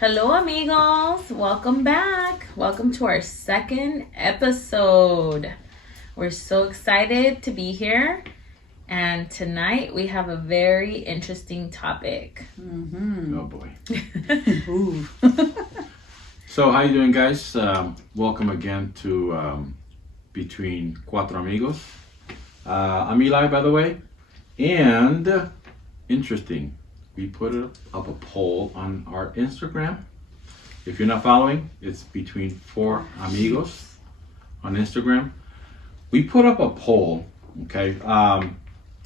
Hello, amigos. Welcome back. Welcome to our second episode. We're so excited to be here. And tonight we have a very interesting topic. Mm-hmm. Oh boy. Ooh. So how you doing, guys? Welcome again to Between Cuatro Amigos. I'm Eli, by the way. And interesting, we put up a poll on our Instagram. If you're not following, it's Between4migos on Instagram. We put up a poll, okay?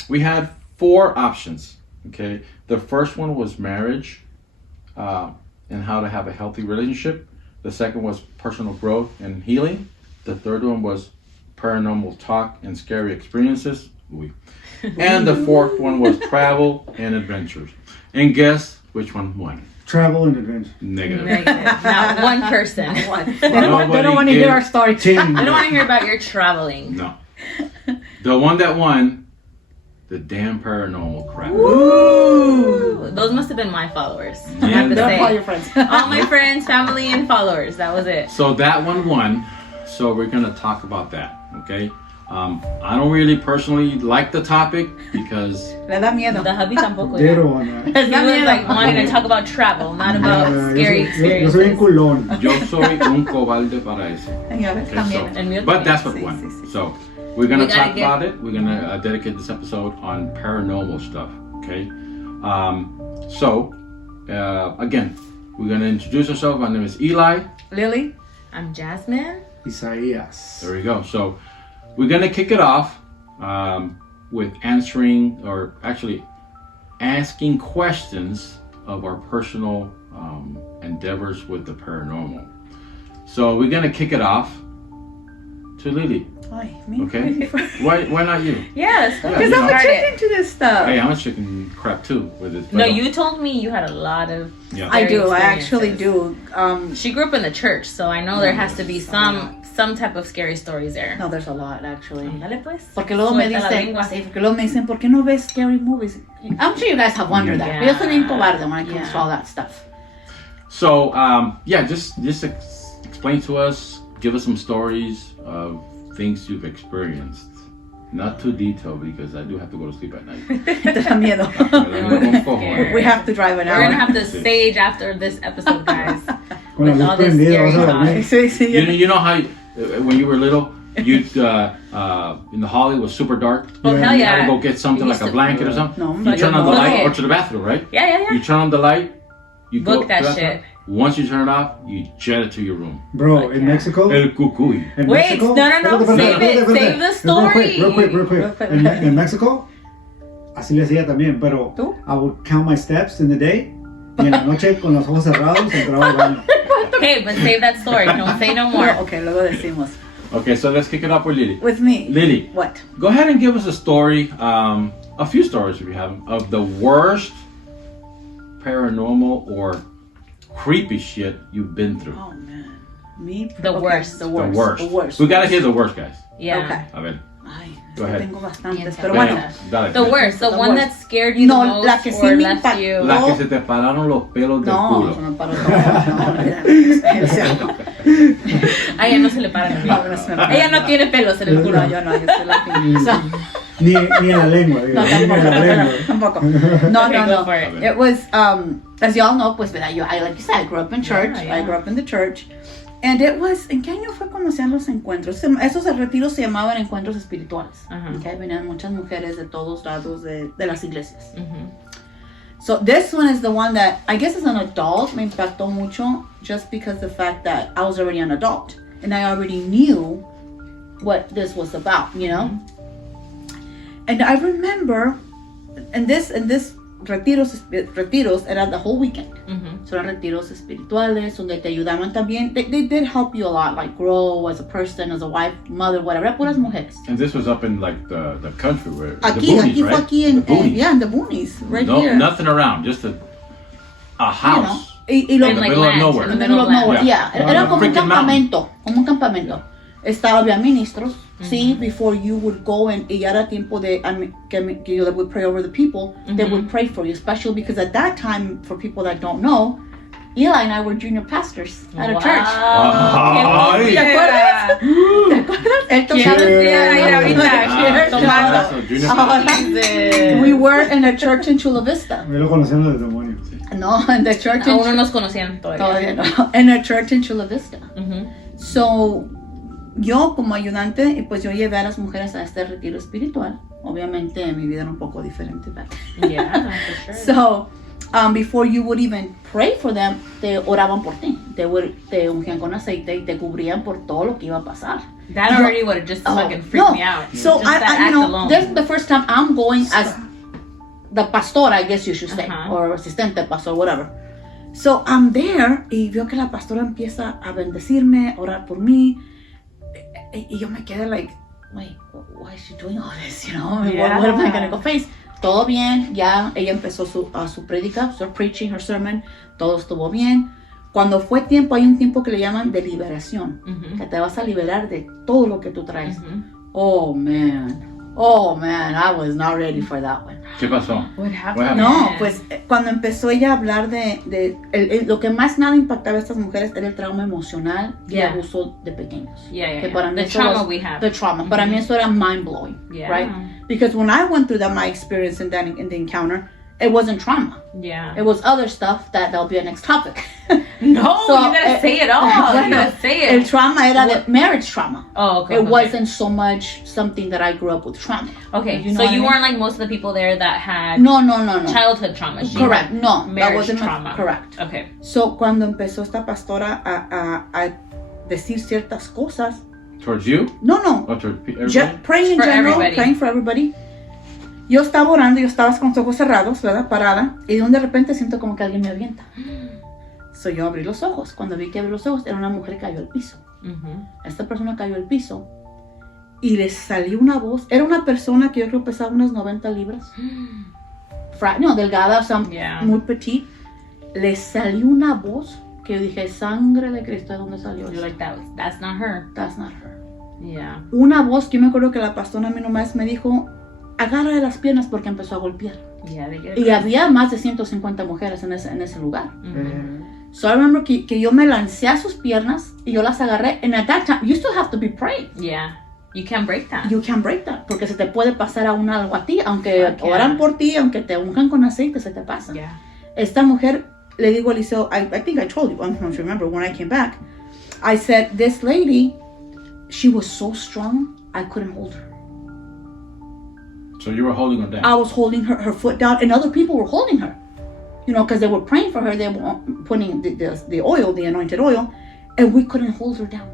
We had 4 options, okay? The first one was marriage and how to have a healthy relationship. The second was personal growth and healing. The third one was paranormal talk and scary experiences. And the fourth one was travel and adventures. And guess which one won? Travel and adventure. Negative. Not one person. They don't want to hear our story. They don't want to hear about your traveling. No. The one that won, the damn paranormal crap. Ooh. Those must have been my followers. I have to Don't say. call your friends. All my friends, family, and followers. That was it. So that one won. So we're going to talk about that, okay? I don't really personally like the topic because Le da miedo. The hubby tampoco. They Yeah. don't want He was like wanting to talk about travel, not about scary Yo soy un experiences. culón. yo soy un cobarde para eso. Okay, but that's what won. So we're gonna We gotta talk about it. We're gonna dedicate this episode on paranormal stuff. Okay. Again, we're gonna introduce ourselves. My name is Eli. Lily? I'm Jasmine. Isaías. There we go. So we're gonna kick it off with answering, or actually asking questions of our personal endeavors with the paranormal. So we're gonna kick it off to Lily. Ay, me. Okay. Why not you? Yes. Yeah, Because you I'm know. a chick into this stuff. Hey, I'm a chicken crap too with this. No, but, you told me you had a lot of. Yeah. I do. I experiences. actually do. She grew up in the church, so I know there has to be some type of scary stories there. No, there's a lot actually. Dale pues. Porque luego me Suelta la dicen, lengua. sí, porque luego me dicen, ¿por qué no ves scary movies? I'm sure you guys have wondered that. Yeah. Yo soy bien cobarde when it comes Yeah. to all that stuff. So just explain to us, give us some stories of things you've experienced. Not too detailed because I do have to go to sleep at night. Te da miedo. Scared. We have to drive an We're hour. gonna have to stage after this episode, guys. Con With la all luz this prendida, scary vas a talk. dormir. Sí, sí. You know how when you were little, you'd in the hall it was super dark. Oh, hell You had to yeah. go get something We like used a to- blanket or something. No, You turn on the book light it. or to the bathroom, right? Yeah. You turn on the light. You Book go that to the shit. bathroom. Once you turn it off, you jet it to your room. Bro, Like in that. Mexico. El cucuy. In Wait, Mexico, no, espérate, save it, espérate. save the Real story. quick. En Mexico, así le hacía también, pero ¿Tú? I would count my steps in the day y en la noche con los ojos cerrados entraba al baño. Okay, but save that story. Don't say no more. Okay, luego decimos. Okay, so let's kick it off with Lily. With me. Lily, What? go ahead and give us a story, a few stories if you have them, of the worst paranormal or creepy shit you've been through. Oh man. Me? The Okay, worst. The The worst. worst. The worst. We gotta hear the worst, guys. Yeah. Okay. A ver, Ay, es Go que ahead. tengo bastantes, Bien, pero bueno. bueno. dale. The worst. The The one worst. that scared you No, the most la que sí or me left impactó. you. La que se te pararon los pelos del No, culo. se me paró todo. No, olvídalo. A ella no se le para el No, pelo. no se me para. Ella no tiene pelos en el culo. No, yo no, yo soy la pinza. Ni en la lengua, digo, No, ni en la lengua. tampoco. No, Okay, no, go no. for it. It was, as y'all know, pues, ¿verdad? I like you said, I grew up in church. Yeah. I grew up in the church. And it was, ¿en qué año fue cuando hacían los encuentros? Esos retiros se llamaban encuentros espirituales. Ajá. Okay, venían muchas mujeres de todos lados de las iglesias. Mhm. So this one is the one that, I guess as an adult, me impactó mucho just because the fact that I was already an adult. And I already knew what this was about, you know? And I remember, and this retiros eran the whole weekend. Mhm. So eran retiros espirituales donde te ayudaban también. They did help you a lot, like grow as a person, as a wife, mother, whatever. Puras mujeres. And this was up in like the country where Aquí, the boonies, aquí fue right? aquí en, The boonies. yeah, in the boonies, right no, here. Nothing around, just a You house. know. Y lo In the like middle of land, nowhere. in the middle of nowhere, Yeah. yeah. Era como un Freaking mountain. campamento, como un campamento. Estaba, había ministros, sí, before you would go and ya era tiempo de que you would pray over the people. They would pray for you, especially because at that time, for people that don't know, Eli and I were junior pastors at a church. Ay. ¿Te acuerdas? ¿Te acuerdas? Él tocaba el piano. We were in a church in Chula Vista. Me lo conocían los demonios. No, in the church in Aún no nos conocían todavía. no. In a church in Chula Vista. Mhm. So, yo como ayudante, pues yo llevé a las mujeres a este retiro espiritual. Obviamente mi vida era un poco diferente back then. Yeah, for sure. So, before you would even pray for them, te oraban por ti. Te ungían con aceite y te cubrían por todo lo que iba a pasar. That already would have just fucking freaked me out. So Just that I act alone. this is the first time I'm going as the pastora, I guess you should say, or asistente pastor, whatever. So I'm there y veo que la pastora empieza a bendecirme, orar por mí, y yo me quedé like, wait, why is she doing all this? You know, Yeah. what am I gonna go face? Todo bien, ya ella empezó su prédica, su preaching, her sermon, todo estuvo bien. Cuando fue tiempo, hay un tiempo que le llaman de liberación, que te vas a liberar de todo lo que tú traes. Oh man, I was not ready for that one. ¿Qué pasó? What happened? No, pues cuando empezó ella a hablar lo que más nada impactaba a estas mujeres era el trauma emocional y Yeah. abuso de pequeños. Yeah. Que para mí The eso trauma was- we have. The trauma. Para mí eso era mind blowing, Yeah. right? Because when I went through my experience in the encounter, it wasn't trauma. Yeah. It was other stuff that'll be a next topic. No, So, you gotta say it all. You gotta say El it. trauma era de marriage trauma. Oh, okay. It okay. wasn't so much something that I grew up with trauma. Okay, You know so what I you mean? weren't like most of the people there that had No. childhood trauma. You Correct. had No, that marriage wasn't trauma. correct. Okay. So, cuando empezó esta pastora a decir ciertas cosas, Towards you? no, Or towards everybody? just praying in For general, everybody. praying for everybody. Yo estaba orando, yo estaba con los ojos cerrados, ¿verdad? Parada, y de repente siento como que alguien me avienta. So, yo abrí los ojos. Cuando vi que abrí los ojos, era una mujer que cayó al piso. Esta persona cayó al piso y le salió una voz. Era una persona que yo creo pesaba unas 90 libras. Delgada, o sea, Yeah. muy petite. Le salió una voz que yo dije, sangre de Cristo, ¿de dónde salió You're eso? like that's not her. That's not her. Yeah. Una voz que yo me acuerdo que la pastora a mí nomás me dijo, agarra de las piernas porque empezó a golpear. Yeah, they get Y había más de 150 mujeres en ese lugar. Mhm. So I remember que yo me lancé a sus piernas y yo las agarré. And at that time, you still have to be praying. Yeah. You can't break that. You can't break that. Porque se te puede pasar algo a ti. Aunque Fuck yeah. oran por ti, aunque te unjan con aceite, se te pasa. Yeah. Esta mujer, le digo a Eliseo, I think I told you, I don't know if you remember, when I came back, I said, this lady, she was so strong, I couldn't hold her. So you were holding her down? I was holding her foot down, and other people were holding her. You know, because they were praying for her, they were putting the oil, the anointed oil, and we couldn't hold her down.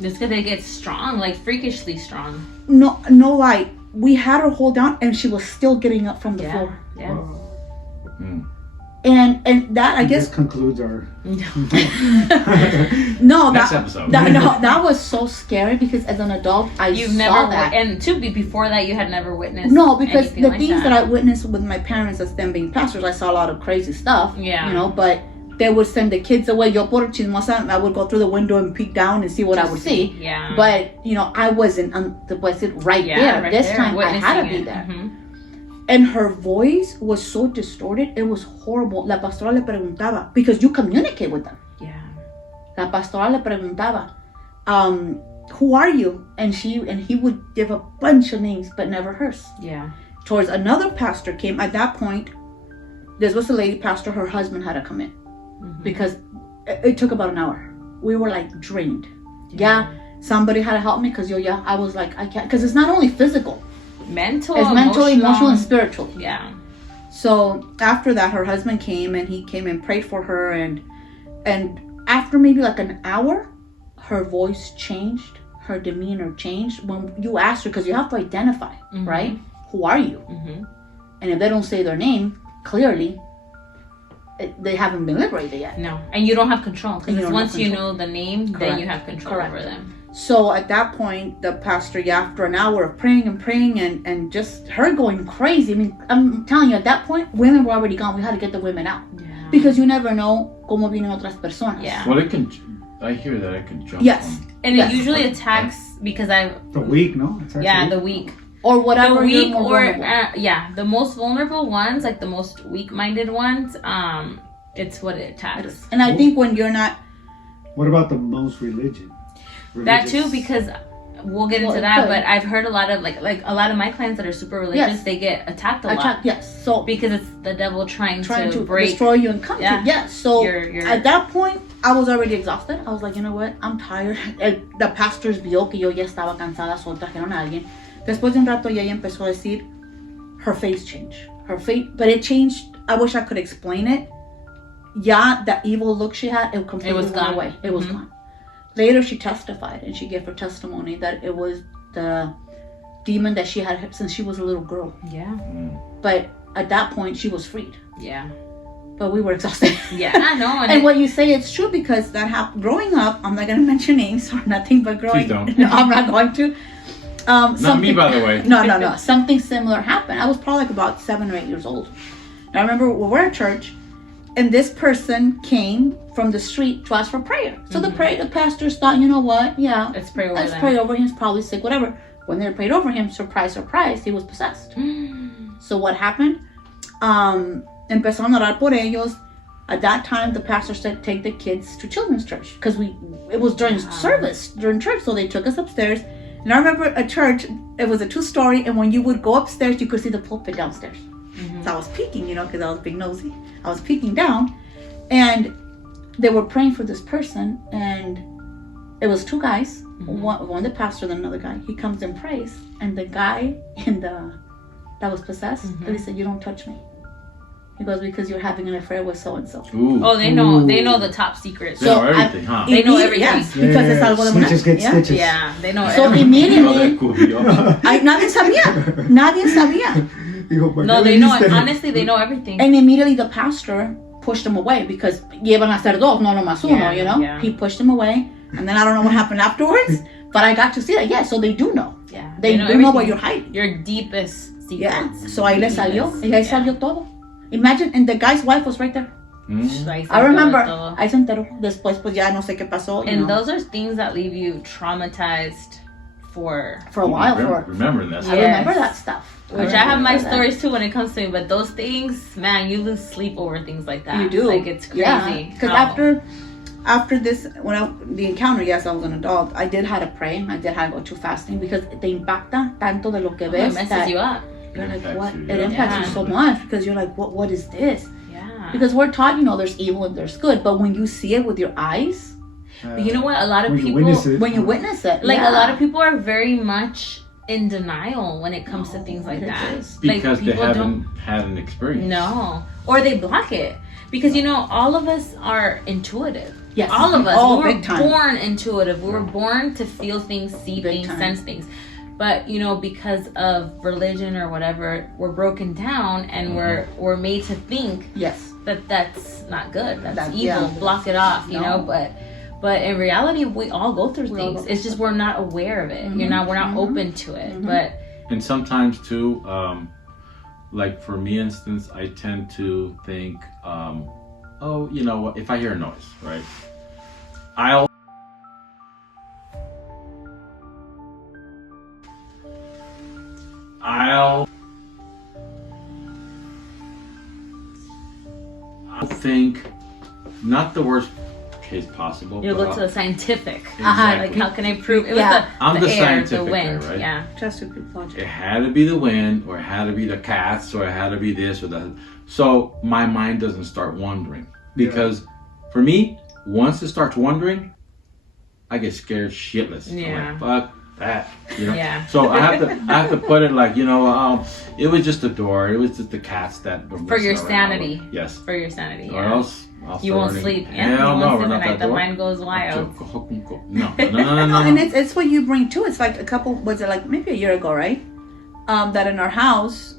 Just because they get strong, like freakishly strong. No lie. We had her hold down, and she was still getting up from the floor. Yeah. Mm. And that, I guess, This concludes our. no, Next that, episode. that was so scary because as an adult, I You've saw never, that. and to be before that, you had never witnessed. No, because anything the like things that I witnessed with my parents as them being pastors, I saw a lot of crazy stuff. Yeah. You know, but they would send the kids away. Yo por chismosa, I would go through the window and peek down and see what I would see. Yeah. But, you know, I wasn't right there. right This there, time I had to witnessing be it. there. Mhm. And her voice was so distorted. It was horrible. La pastora le preguntaba, because you communicate with them. Yeah. La pastora le preguntaba, who are you? And he would give a bunch of names, but never hers. Yeah. Towards another pastor came. At that point, this was a lady pastor. Her husband had to come in because it took about an hour. We were like drained. Yeah, somebody had to help me because I was like, I can't, because it's not only physical. Mental, It's mental, emotional, and spiritual. spiritual. Yeah. So after that, her husband came and he came and prayed for her, and after maybe like an hour, her voice changed, her demeanor changed. When you asked her, because you have to identify, right? Who are you? Mm-hmm. And if they don't say their name clearly, they haven't been liberated yet. No, and you don't have control And you because don't once have you control. know the name, then Correct. you have control Correct. over them. So at that point, the pastor, after an hour of praying and just her going crazy. I mean, I'm telling you, at that point, women were already gone. We had to get the women out. Yeah. Because you never know cómo vienen otras personas. Yeah. Well, I hear that it can jump. Yes. on- And Yes. it usually attacks because The week, no? It's actually the weak. Or The whatever weak you're more or, vulnerable. the most vulnerable ones, like the most weak-minded ones, it's what it attacks. And I think when you're not, What about the most religion? That too, Religious? because we'll get into Well, that. good. But I've heard a lot of like a lot of my clients that are super religious, Yes. they get attacked a lot yes, so because it's the devil trying to break. destroy you and come Yeah. to you. Yes, so Your- at that point, I was already exhausted. I was like, you know what, I'm tired. The pastors vio que yo ya estaba cansada, so trajeron a alguien. Después de un rato, ella empezó a decir, her face changed. Her face, but it changed. I wish I could explain it. Yeah, that evil look she had, it completely was went gone. away. It was gone. Later, she testified, and she gave her testimony that it was the demon that she had since she was a little girl. Yeah, But at that point, she was freed. yeah, But we were exhausted. yeah. I know. And what you say, it's true because that happened. Growing up, I'm not going to mention names or nothing, but growing Please don't. No, I'm not going to. Not me, by the way. No. Something similar happened. I was probably like about 7 or 8 years old. And I remember we were at church, and this person came from the street to ask for prayer. So the pastors thought, you know what? Yeah, Let's pray over let's them. pray over him. He's probably sick, whatever. When they prayed over him, surprise, surprise, he was possessed. So what happened? Empezaron a orar por ellos. At that time, the pastor said, take the kids to children's church. Because it was during service, during church. So they took us upstairs. And I remember at church, it was a 2-story. And when you would go upstairs, you could see the pulpit downstairs. So I was peeking, because I was big nosy. I was peeking down. And they were praying for this person. And it was 2 guys. One the pastor, then another guy. He comes and prays. And the guy that was possessed, he said, you don't touch me. He goes, because you're having an affair with so-and-so. Ooh. Oh, they know the top secrets. They know everything, huh? They know everything. Yes, because it's algo de una. Snitches get Yeah. stitches. Yeah, they know So everything. immediately, Curio. nadie sabía. Nadie sabía. Digo, ¿por No, qué they le know. diste? Honestly, they know everything. And immediately the pastor pushed him away because llevan a ser dos, no nomás uno, Yeah. He pushed him away. And then I don't know what happened afterwards, but I got to see that. Yeah, so they do know. Yeah, They know do know what everything. you're hiding. Your deepest secrets. Yeah. So ahí le salió. Deepest. Y ahí salió todo. Imagine, and the guy's wife was right there. Mm. I remember. Todo. Ahí se enteró. Después, pues ya no sé qué pasó. And those are things that leave you traumatized for for a while. Remembering that. I remember that stuff. Which I have my remember that. stories too when it comes to me, but those things, man, you lose sleep over things like that. You do. Like it's crazy. Yeah. Because after this, the encounter, yes, I was an adult. I did have to pray. I did have to go to fasting because te impacta tanto de lo que It ves messes that you up. you're like, Impacts what? you, It yeah. impacts you so much because you're like, what is this? Yeah. Because we're taught, there's evil and there's good, but when you see it with your eyes, But you know what? A lot of When you people, witness it. when you witness it, like yeah. a lot of people are very much in denial when it comes to things like it that. is. Because they people haven't had an experience. No. Or they block it. Because, all of us are intuitive. Yes. All of us. Oh, we were big time. born intuitive. We were born to feel things, see Big things, time. sense things. But, because of religion or whatever, we're broken down and we're made to think Yes. that that's not good. That's That- evil. yeah. Block it off, No. But in reality, we all go through We all things. go It's just we're not aware of it. We're not open to it. But And sometimes too, like for me instance, I tend to think, oh, you know what, if I hear a noise, right? I'll think not the worst case possible. you'll but go to the scientific. Exactly. Like how can I prove it was Yeah. I'm the the air, scientific the wind. guy, right? Yeah. Just to be logical. It had to be the wind, or it had to be the cats, or it had to be this or that. So my mind doesn't start wandering. Because for me, once it starts wandering, I get scared shitless. I'm Yeah. like, fuck that. Yeah. So I have to put it like, it was just a door. It was just the cats that were For your messing around. sanity. Yes. For your sanity. Or Yeah. else I'll You start won't running. sleep. Hell Yeah. You no, won't we're sleep not at night. that The door. mind goes wild. No. And it's what you bring too. It's like was it like maybe a year ago, right? That in our house.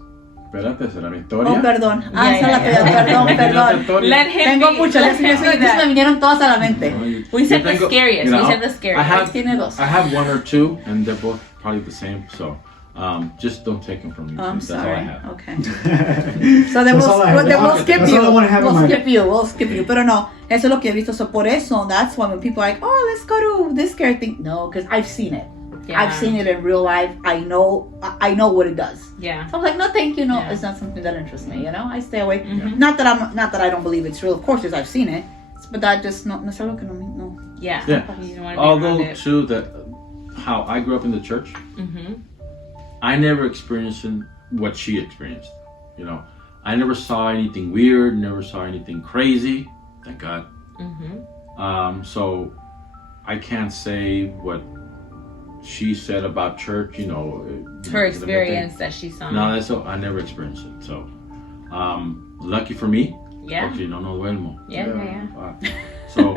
Espérate, será mi Oh, historia. perdón. Yeah, Esa la yeah. perdón. Let him Tengo be. muchas. Let him Se do that. me vinieron todas a la mente. We said the Yo tengo- scariest. We said the scariest. I have, Tiene dos. I have one or two, and they're both probably the same. So, just don't take them from me. I'm That's all I sorry. have. Okay. So then That's all I have. we'll skip That's you. all I wanna have in We'll my- skip you. We'll skip you. Pero no, eso es lo que he visto. So por eso, that's why when people are like, oh, let's go to this scary thing. No, because I've seen it. Yeah. I've seen it in real life. I know what it does. Yeah. So I'm like, no, thank you. No, Yeah. it's not something that interests me. You know, I stay away. Mhm. Not that I don't believe it's real. Of course, I've seen it, but that just no es algo que no. Yeah. Yeah. You don't want to be around Although it. too that how I grew up in the church, Mhm. I never experienced what she experienced. You know, I never saw anything weird, never saw anything crazy. Thank God. Mhm. So I can't say what she said about church. You know, Her experience that she saw. No, that's so I never experienced it. So, lucky for me. Yeah. Porque no duermo. Yeah. So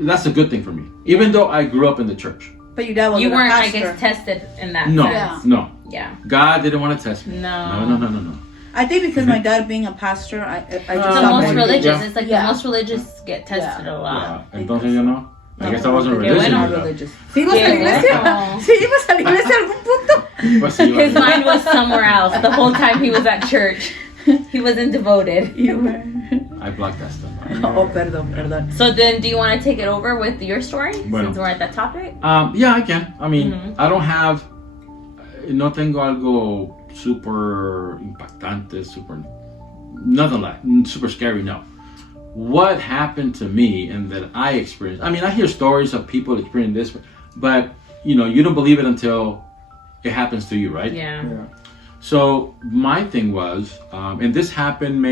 that's a good thing for me. Even though I grew up in the church. But your dad was You a weren't, pastor. I guess, tested in that No, sense. no. Yeah. God didn't want to test me. No. No. I think because my dad being a pastor, I just The got most more religious. Yeah. It's like Yeah. the most religious get tested a lot. Yeah. Entonces yo no. I guess I wasn't Qué religious. bueno. enough. religious. ¿Sí ibas a la Qué iglesia? bueno. ¿Sí ibas a la iglesia a algún punto? Pues sí, His bueno. mind was somewhere else the whole time he was at church. He wasn't devoted. You were. I blocked that stuff. Oh, perdón. So then, do you want to take it over with your story Bueno. since we're at that topic? Yeah, I can. I mean, Mhm. I don't have. No tengo algo super impactante, nothing like super scary. No. What happened to me and that I experienced? I mean, I hear stories of people experiencing this, but you know, you don't believe it until it happens to you, right? Yeah. So my thing was, and this happened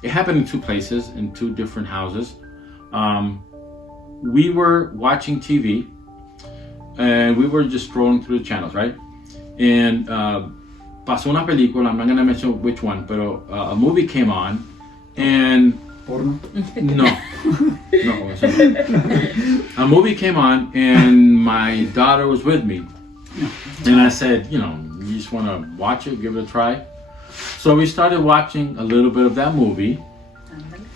it happened in two places, in two different houses. We were watching TV, and we were just scrolling through the channels, right? And pasó una película, I'm not gonna mention which one, pero a movie came on, and Porno. no, eso no. A movie came on, and my daughter was with me, and I said, you know, you just want to watch it, give it a try. So we started watching a little bit of that movie.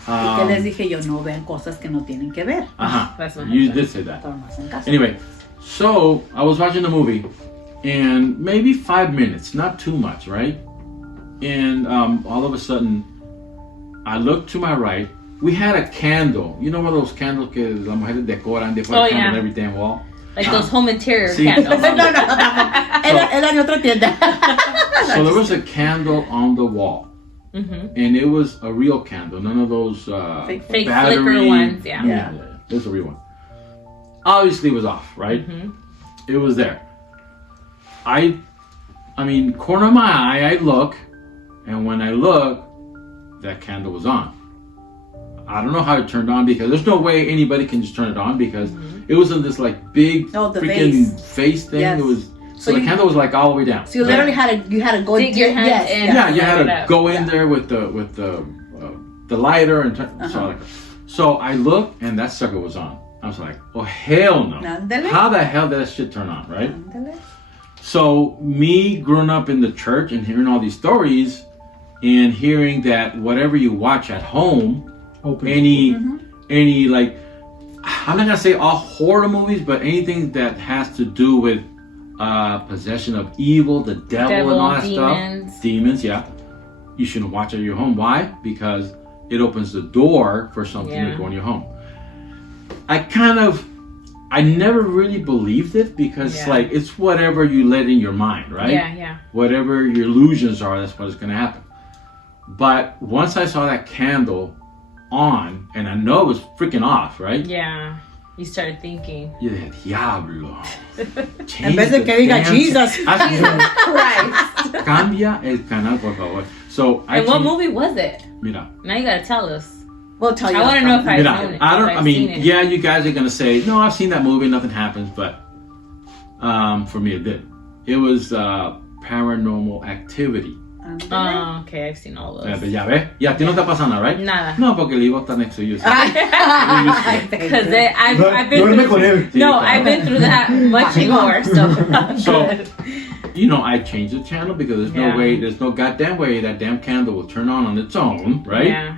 Y que les dije yo, no vean cosas que no tienen que ver. That's what You happened. did say that. Por más en casa. Anyway, so I was watching the movie, and maybe 5 minutes, not too much, right? And all of a sudden, I looked to my right. We had a candle. You know one of those candles que las mujeres decoran, they put Oh, a candle yeah. in every damn wall? Like those home interior Sí. candles. Era de otra tienda. So there was a candle on the wall, Mhm. and it was a real candle, none of those Fake battery flicker ones, yeah. Yeah. It was a real one. Obviously, it was off, right? Mhm. It was there. I mean, corner of my eye, I look, and when I look, that candle was on. I don't know how it turned on because there's no way anybody can just turn it on because it was in this like big Oh, the freaking face thing. Yes. It was So the you- candle was like all the way down. So you literally had to go Dig your hand yes, in. yes. Yeah, you Light had it to up. go in Yeah. there with the lighter and turn. Uh-huh. So I looked and that sucker was on. I was like, oh hell no! Ándale. How the hell did that shit turn on, right? Ándale. So me growing up in the church and hearing all these stories and hearing that whatever you watch at home, Open. any like, I'm not gonna say all horror movies, but anything that has to do with possession of evil, the devil and all that demons. stuff, demons, yeah, you shouldn't watch it at your home. Why? Because it opens the door for something to Yeah. go in your home. I never really believed it because Yeah. like it's whatever you let in your mind, right? Yeah. Whatever your illusions are, that's what is going to happen. But once I saw that candle on, and I know it was freaking off, right? Yeah. You started thinking. Y dije, diablo. En vez de que diga Jesus. Christ. Cambia el canal, por favor. So I And what changed- movie was it? Mira, Now you gotta tell us. We'll tell you. I want to know if I've mira, known it. I don't. if I I've mean, seen it. yeah, you guys are gonna say, no, I've seen that movie, nothing happens, but for me it did. It was Paranormal Activity. Oh, okay. I've seen all those. Ya ves, y a ti no te pasa nada, right? Nada. No, porque el libro está next to you. so- Because I've been Duerme through. con él. No, I've been through that much more. So. So, you know, I changed the channel because there's Yeah. no way, there's no goddamn way that damn candle will turn on its own, right? Yeah.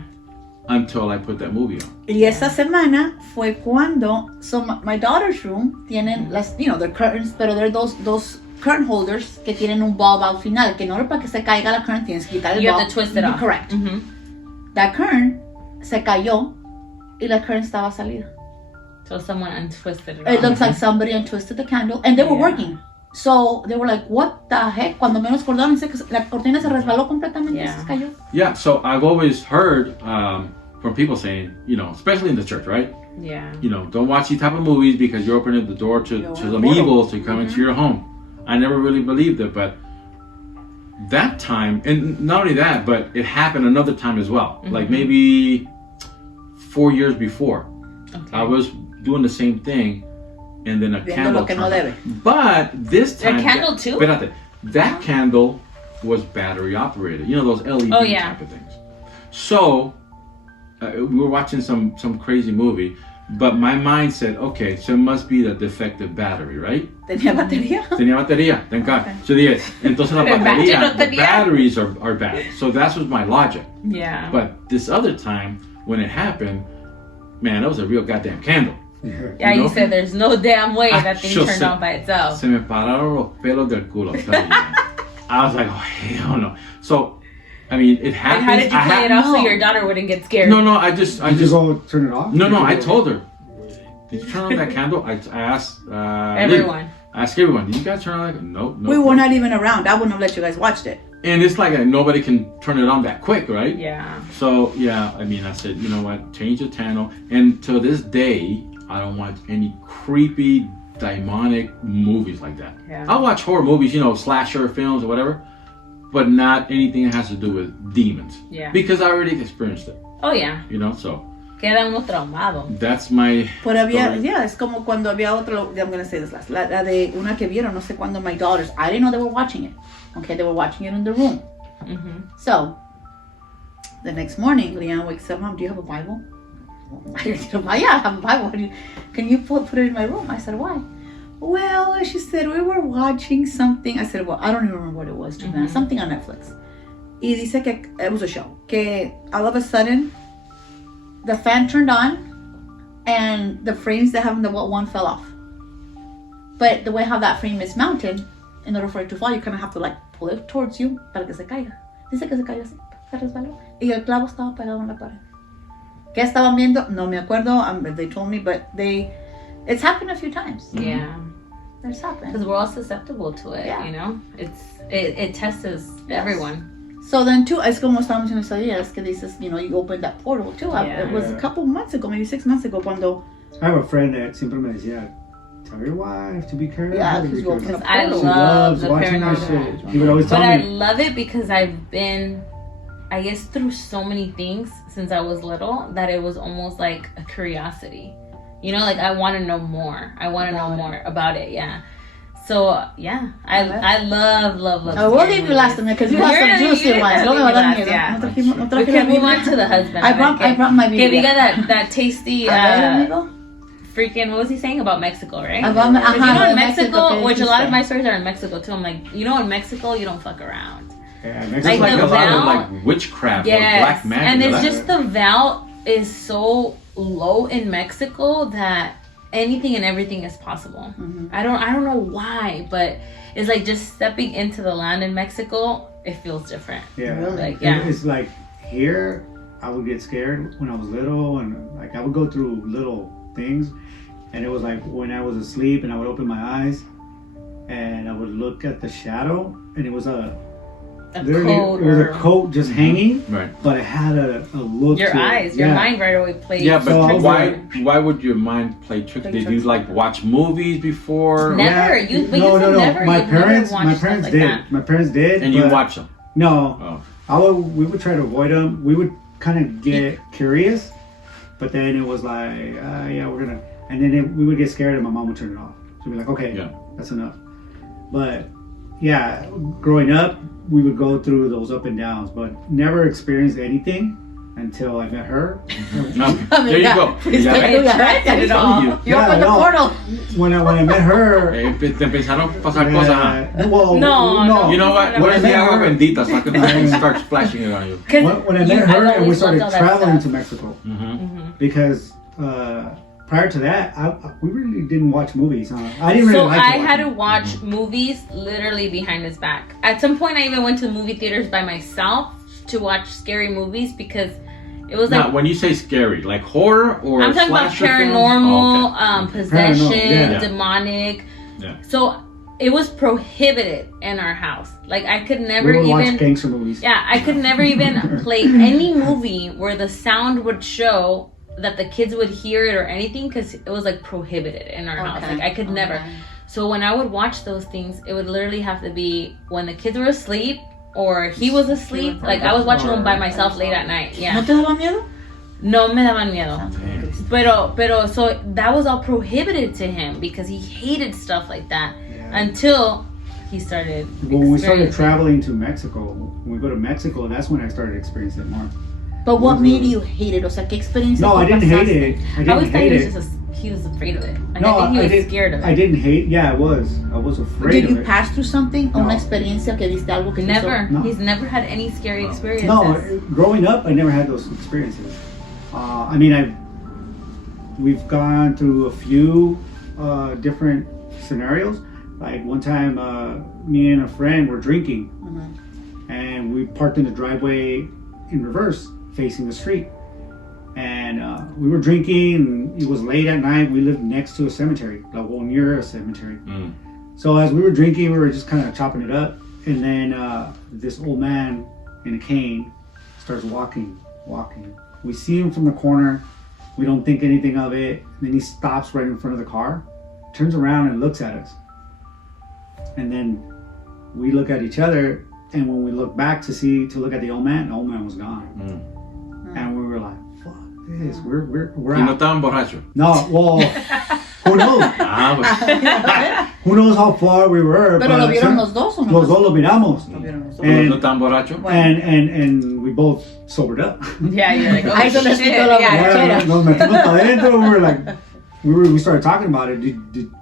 Until I put that movie on. Y esa semana fue cuando, so my daughter's room tienen las, the curtains, pero they're those curtain holders que tienen un bulb al final, que no para que se caiga la curtain tienes que quitar el You bulb. have to twist it off. Correct. Mm-hmm. That curtain se cayó y la curtain estaba salida. So someone untwisted it. It looks like somebody untwisted the candle, and they were working. So they were like, what the heck? Cuando menos acordaron, dice que la cortina se resbaló completamente y se cayó. Yeah, so I've always heard from people saying, you know, especially in the church, right? Yeah. You know, don't watch these type of movies because you're opening the door to some evil to come into your home. I never really believed it, but that time, and not only that, but it happened another time as well. Like maybe 4 years before. Okay. I was doing the same thing, and then a candle turned on. But this time, a candle too? Espérate, that candle was battery operated. You know, those LED type of things. So we were watching some crazy movie, but my mind said, okay, so it must be the defective battery, right? Tenía batería. Tenía batería, thank God. Okay. So dije, entonces la batería, the tenía. batteries are bad. So that was my logic. Yeah. But this other time, when it happened, man, that was a real goddamn candle. Yeah, you said there's no damn way Ah, that thing sure, turned on by itself. Se me pararon los pelos del culo. I'm telling you, man. I was like, oh, hell no. So, I mean, it And happened. how did you play it off so your daughter wouldn't get scared? No, I just Did you go turn it off? No, I told her. Did you turn on that candle? I asked Everyone. I asked everyone. Did you guys turn on that? No. We were not even around. I wouldn't have let you guys watch it. And it's like nobody can turn it on that quick, right? Yeah. So yeah, I mean, I said, you know what? Change the channel. And to this day, I don't watch any creepy, demonic movies like that. Yeah. I'll watch horror movies, you know, slasher films or whatever, but not anything that has to do with demons. Yeah. Because I already experienced it. Oh yeah. You know, so Queda uno traumado. that's my. Pero había, story. yeah, es como cuando había otro, I'm going to say this last, la de una que vieron, no sé cuándo, my daughters, I didn't know they were watching it. Okay, they were watching it in the room. So, the next morning, Leanne wakes up, Mom, do you have a Bible? Yeah, I have a Bible. Can you put it in my room? I said, why? Well, she said, we were watching something. I said, well, I don't even remember what it was, something on Netflix. Y dice que it was a show. Que all of a sudden, the fan turned on and the frames that have in the wall, one fell off. But the way how that frame is mounted, in order for it to fall, you kind of have to like pull it towards you para que se caiga. Dice que se cayó así, se resbaló. Y el clavo estaba pegado en la pared. ¿Qué estaban viendo? No me acuerdo. They told me, but it's happened a few times. Yeah. It's happened. Because we're all susceptible to it, you know? It tests everyone. So then too, es como estábamos diciendo ese día, es que dices, you know, you opened that portal too. Yeah. It was a couple months ago, maybe 6 months ago, cuando... I have a friend that siempre me decía, tell your wife to be careful. Yeah, to be because careful. I She love loves the watching that paranormal. shit. He would always tell But I me. love it because I've been, I guess, through so many things since I was little that it was almost like a curiosity. You know, like I want to know more. I want to know more about it. Yeah. So yeah, I love. We'll leave you last minute because you have some juicy ones. No me va a dar miedo. Yeah. No traje We la can move Biblia. on to the husband. I brought my Que Biblia. diga that tasty. A ver, amigo. Freaking, what was he saying about Mexico, right? About Because you know, in Mexico, Mexico, which a lot of que my stories are in Mexico too. I'm like, you know, in Mexico, you don't fuck around. Yeah, There's Like like the a lot of vow- like witchcraft or Yes, black magic. and it's right? just the vow is so low in Mexico that anything and everything is possible. I don't know why, but it's like just stepping into the land in Mexico, it feels different. Yeah, Like, yeah. It's like here, I would get scared when I was little, and like I would go through little things, and it was like when I was asleep and I would open my eyes, and I would look at the shadow, and it was a coat it was or a coat just hanging, Right. but it had a look. your to it. eyes, your Yeah. mind right away plays. Yeah, but So I was why would your mind play tricks? Play Did you tricks. like watch movies before? Never. Yeah. You- but no, you no, said no. never. My You've never parents, watched my stuff parents like did. that. My parents did. And you but watch them. No, Oh. we would try to avoid them. We would kind of get curious, but then it was like, yeah, we're gonna. And then we would get scared, and my mom would turn it off. She'd be like, okay, Yeah. that's enough. But yeah, growing up, we would go through those up and downs, but never experienced anything until I met her. There you go. Please Ya don't do ves. that. Said it I'm all. telling you. You opened the no. portal. When I met her, Te empezaron a pasar cosas. Huh? well, No. You know what? When I Where's met the agua her, bendita so I can start splashing it on you? when I met her and we started traveling to Mexico, Mm-hmm. because prior to that, we really didn't watch movies. Huh? I didn't really So like I to watch had to them. watch movies literally behind his back. At some point, I even went to the movie theaters by myself to watch scary movies because It was Now, like, when you say scary, like horror or I'm talking about slasher film? paranormal, Oh, okay. possession, Paranormal, yeah. demonic. Yeah. So it was prohibited in our house. Like I could never We would watch even. gangster movies. Yeah, I could never even play any movie where the sound would show that the kids would hear it or anything because it was like prohibited in our house. Like I could never. So when I would watch those things, it would literally have to be when the kids were asleep or he was asleep. Like I was watching them by myself late at night. ¿No Yeah. te daba miedo? No me daban miedo. Damn. Pero so that was all prohibited to him because he hated stuff like that Yeah. until he started. When we started experiencing. traveling to Mexico, when we go to Mexico, that's when I started experiencing it more. But what made you hate it? O sea, ¿qué experiencia No, I tú didn't hate pasaste? it. I I always didn't thought he hate was it. just he was afraid of it. Like, No, I think he was did- scared of it. I didn't hate. Yeah, I was. I was afraid Did of you it. pass through something? No. Una experiencia que viste algo que te hizo- Never. No. He's never had any scary experiences. No, growing up, I never had those experiences. I mean, we've gone through a few different scenarios. Like one time, me and a friend were drinking, and we parked in the driveway in reverse, facing the street. And we were drinking, and it was late at night. We lived next to a cemetery, like well, near a cemetery. Mm. So as we were drinking, we were just kind of chopping it up, and then this old man in a cane starts walking. We see him from the corner. We don't think anything of it. Then he stops right in front of the car, turns around and looks at us. And then we look at each other, and when we look back to look at the old man was gone. Mm. And we were like, "Fuck this, we're Y no out." estaban borrachos. No, well, who knows? Ah, pues. Who knows how far we were? Pero lo vieron los dos o no? Los dos lo miramos. Lo vieron los dos. ¿Pero And- no estaban borrachos? And we both sobered up. Yeah, you're like, oh, Ahí se les quitó la yeah. borrachera. Nos metimos para adentro. We were like, we started talking about it.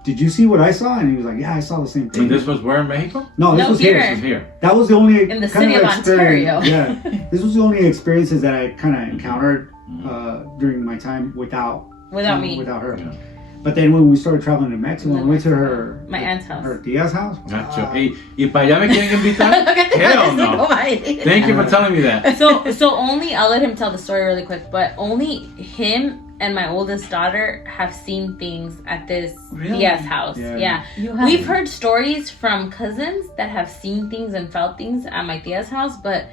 Did you see what I saw? And he was like, yeah, I saw the same thing. And this was where in Mexico? No, this No, was here. here. This is here. That was the only In the kind city of experience. Ontario. Yeah, this was the only experiences that I kind of encountered during my time without me. without her. Yeah. But then when we started traveling to Mexico, we went to her My aunt's house. her tia's house. Nacho. ¿Y para allá me quieren invitar? Hell no. Thank you for telling me that. So only I'll let him tell the story really quick, but only him and my oldest daughter have seen things at this Really? Tia's house. Yeah. Yeah. You have- We've heard stories from cousins that have seen things and felt things at my Tia's house, but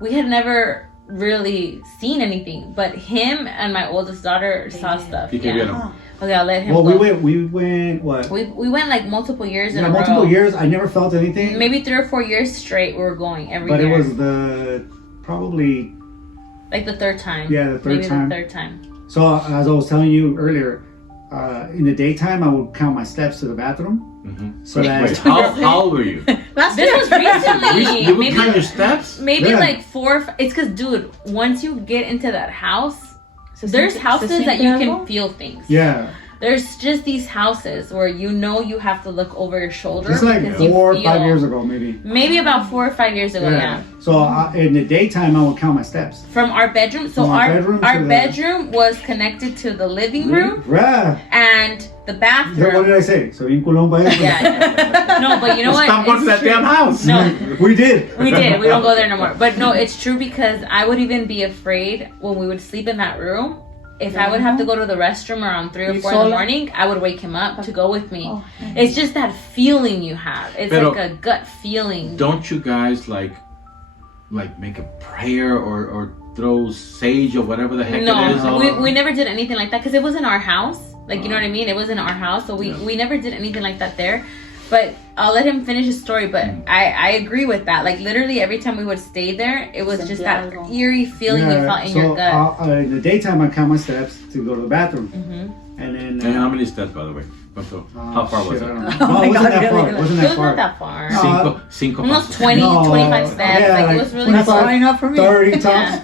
we had never really seen anything. But him and my oldest daughter saw stuff. Y que Yeah. vieron. Okay, I'll let him Well, go. we went what? We went like multiple years in Yeah, a multiple row. years. I never felt anything. Maybe 3 or 4 years straight we were going every But year. it was the probably like the third time. Yeah, the third Maybe time. the third time. so. As I was telling you earlier, in the daytime I would count my steps to the bathroom. Mhm. So that Wait, how old were you? Last This was recently. You would maybe count your steps? maybe Yeah. like 4 or 5. It's because, dude, once you get into that house, Se there's siente- houses se that siente you algo? can feel things. yeah, There's just these houses where you know you have to look over your shoulder. just like because you 4 or 5 feel- years ago, maybe. Maybe about 4 or 5 years ago, yeah. So in the daytime I would count my steps. From our bedroom. So From our our bedroom to our the- bedroom was connected to the living room Yeah. and the What bathroom. did I say? So bien culón para eso. Yeah. No, but you know what? Stop going to It's that damn true. house. No, We did. we did. We don't go there no more. But no, it's true because I would even be afraid when we would sleep in that room. If I would have to go to the restroom around 3 or You 4 in the sola? morning, I would wake him up to go with me. Oh. It's just that feeling you have. It's Pero- like a gut feeling. Don't you guys like make a prayer or throw sage or whatever the heck it is? No, we never did anything like that because it was in our house. Like, you know what I mean? It was in our house, so we never did anything like that there. But I'll let him finish his story. But I agree with that. Like, literally every time we would stay there, it was just that Sentía algo. eerie feeling you felt in your gut. In the daytime I count my steps to go to the bathroom. Mm-hmm. And then And how many steps, by the way? ¿Cuánto? How far was shit, I it? don't know. Oh No, my it wasn't God, that really? far. It wasn't It that was far. not that far. Cinco, cinco Almost pasos. 20, No, 25 steps. yeah, like, like it was really That's far. far enough for me. 30 tops. Yeah.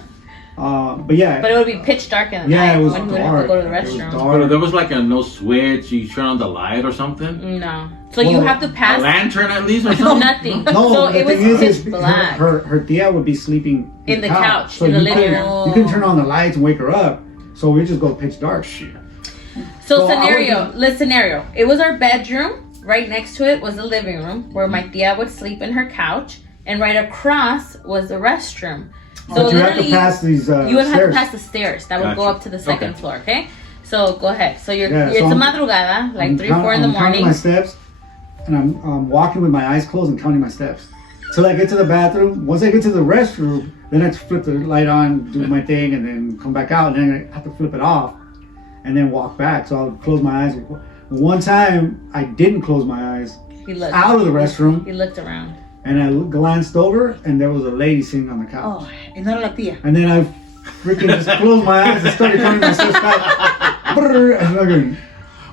But yeah. But it would be pitch dark in the Yeah, night it was when we would have dark. to go to the It was restroom. dark. But there was like a no switch. You turn on the light or something. No. So you Well, have to A pass lantern at least or something. nothing. No, so the it was thing is pitch black. her tia would be sleeping In the couch, So in the you living couldn't- room. You couldn't turn on the lights and wake her up. So we just go pitch dark. Shit. So So scenario. It was our bedroom. Right next to it was the living room where my tia would sleep in her couch, and right across was the restroom. But you have to pass these you would have to stairs. pass the stairs that would go Gotcha. up to the second Okay. floor. Okay, so go ahead. So you're Yeah, it's so a I'm- madrugada, like I'm 3, 4 in the I'm counting morning. my steps, and I'm walking with my eyes closed and counting my steps. Till I get to the bathroom. Once I get to the restroom, then I have to flip the light on, do my thing, and then come back out. And then I have to flip it off, and then walk back. So I'll close my eyes. One time, I didn't close my eyes He looked out of the restroom, He looked around. and I glanced over, and there was a lady sitting on the couch. Oh, y no era la tía. And then I freaking just closed my eyes and started counting my steps back. Brrr, and fucking-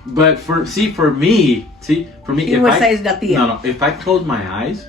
But for me, He if would I say it's la tía. no, if I close my eyes,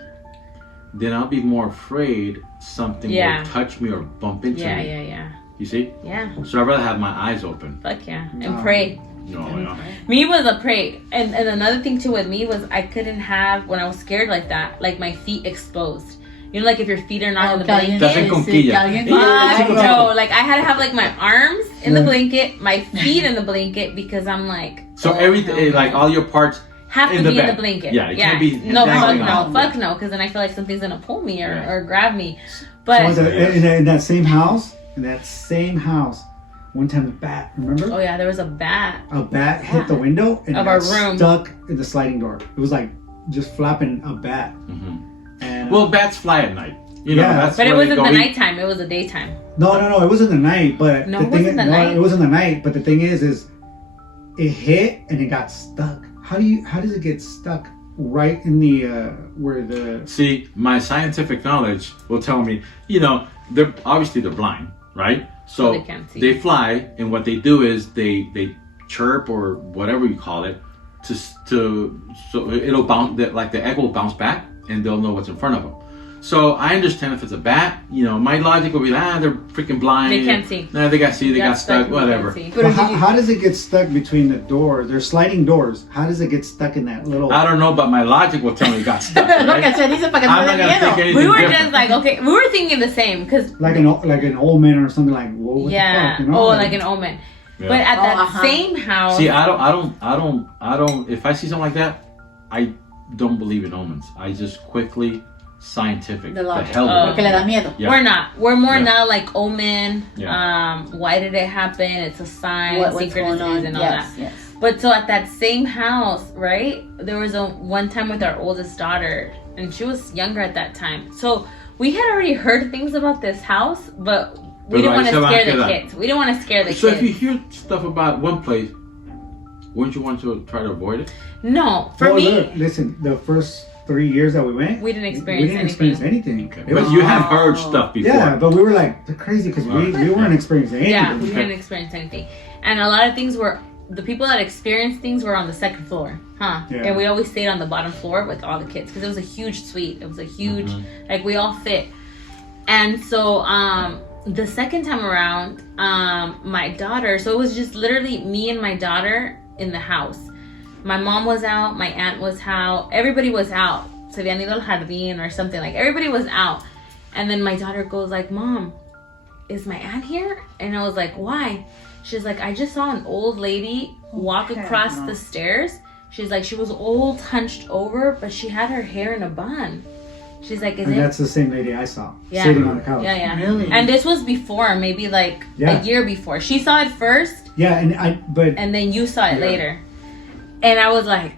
then I'll be more afraid something Yeah. will touch me or bump into Yeah, me. yeah. You see? Yeah. So I'd rather have my eyes open. Fuck yeah. And No. pray. No, no. Me was a pray. And another thing too with me was I couldn't have, when I was scared like that, like my feet exposed. You know, like if your feet are not in the blanket. Doesn't conquilla. Fuck, Yeah. no, like I had to have like my arms in the blanket, my feet in the blanket because I'm like, So oh, everything, hell no. like all your parts have to in the be in the bed. blanket. Yeah, it can't be no, fuck dangling no, off. fuck no, because then I feel like something's gonna pull me Yeah. or grab me. So But in that same house, one time a bat, remember? oh yeah, there was a bat. A bat hit the window and Of it our got room. stuck in the sliding door. It was like just flapping a bat. Mhm. And Well, bats fly at night. You know, Yeah. that's But it where they wasn't go the eat. nighttime; it was the daytime. no, it was in the night. But No, the it thing wasn't the night. it was in the night. But the thing is it hit and it got stuck. How does it get stuck right in the where the See, my scientific knowledge will tell me, you know, they're blind, right? So They can't see. they fly, and what they do is they chirp or whatever you call it, so it'll bounce, like the egg will bounce back, and they'll know what's in front of them. So I understand if it's a bat, you know, my logic will be, they're freaking blind. They can't see. Nah, they got stuck, whatever. But how does it get stuck between the doors? They're sliding doors. How does it get stuck in that little? I don't know, but my logic will tell me it got stuck. Lo que Right? se dice para que I'm no not le gonna think miedo. anything We were different. just like, okay, we were thinking the same because like an omen or something like, whoa, what yeah, the fuck? You know? oh, like an omen. Yeah. But at that uh-huh. same house, See, I don't. If I see something like that, I don't believe in omens. I just quickly scientific. The The logic. hell Oh. with Porque le it. da miedo. Yeah. we're not. We're more Yeah. now like omen. Yeah. Why did it happen? It's a sign. What's synchronicities going on? and all Yes, that. yes. But so at that same house, right? There was a one time with our oldest daughter, and she was younger at that time. So we had already heard things about this house, but we didn't want to scare the kids. We didn't want to scare the So kids. if you hear stuff about one place, wouldn't you want to try to avoid it? No, for Well, me, look, listen, the first 3 years that we went, we didn't experience anything. experience anything. Okay. It But was- you had heard stuff before. yeah, but we were like, they're crazy because we weren't experiencing anything. Yeah, we Okay. didn't experience anything. And a lot of things were, the people that experienced things were on the second floor, huh? Yeah. And we always stayed on the bottom floor with all the kids because it was a huge suite. It was a huge, like we all fit. And so the second time around, my daughter, so it was just literally me and my daughter in the house. My mom was out, my aunt was out, everybody was out. Se habían ido al jardín or something, like everybody was out. And then my daughter goes like, Mom, is my aunt here? And I was like, why? She's like, I just saw an old lady walk across the stairs. She's like, she was old, hunched over, but she had her hair in a bun. She's like, is And it? that's the same lady I saw Yeah. sitting on the couch. Yeah, yeah. Really? And this was before, maybe like Yeah. a year before. She saw it first, Yeah, but and then you saw it Yeah. later. And I was like,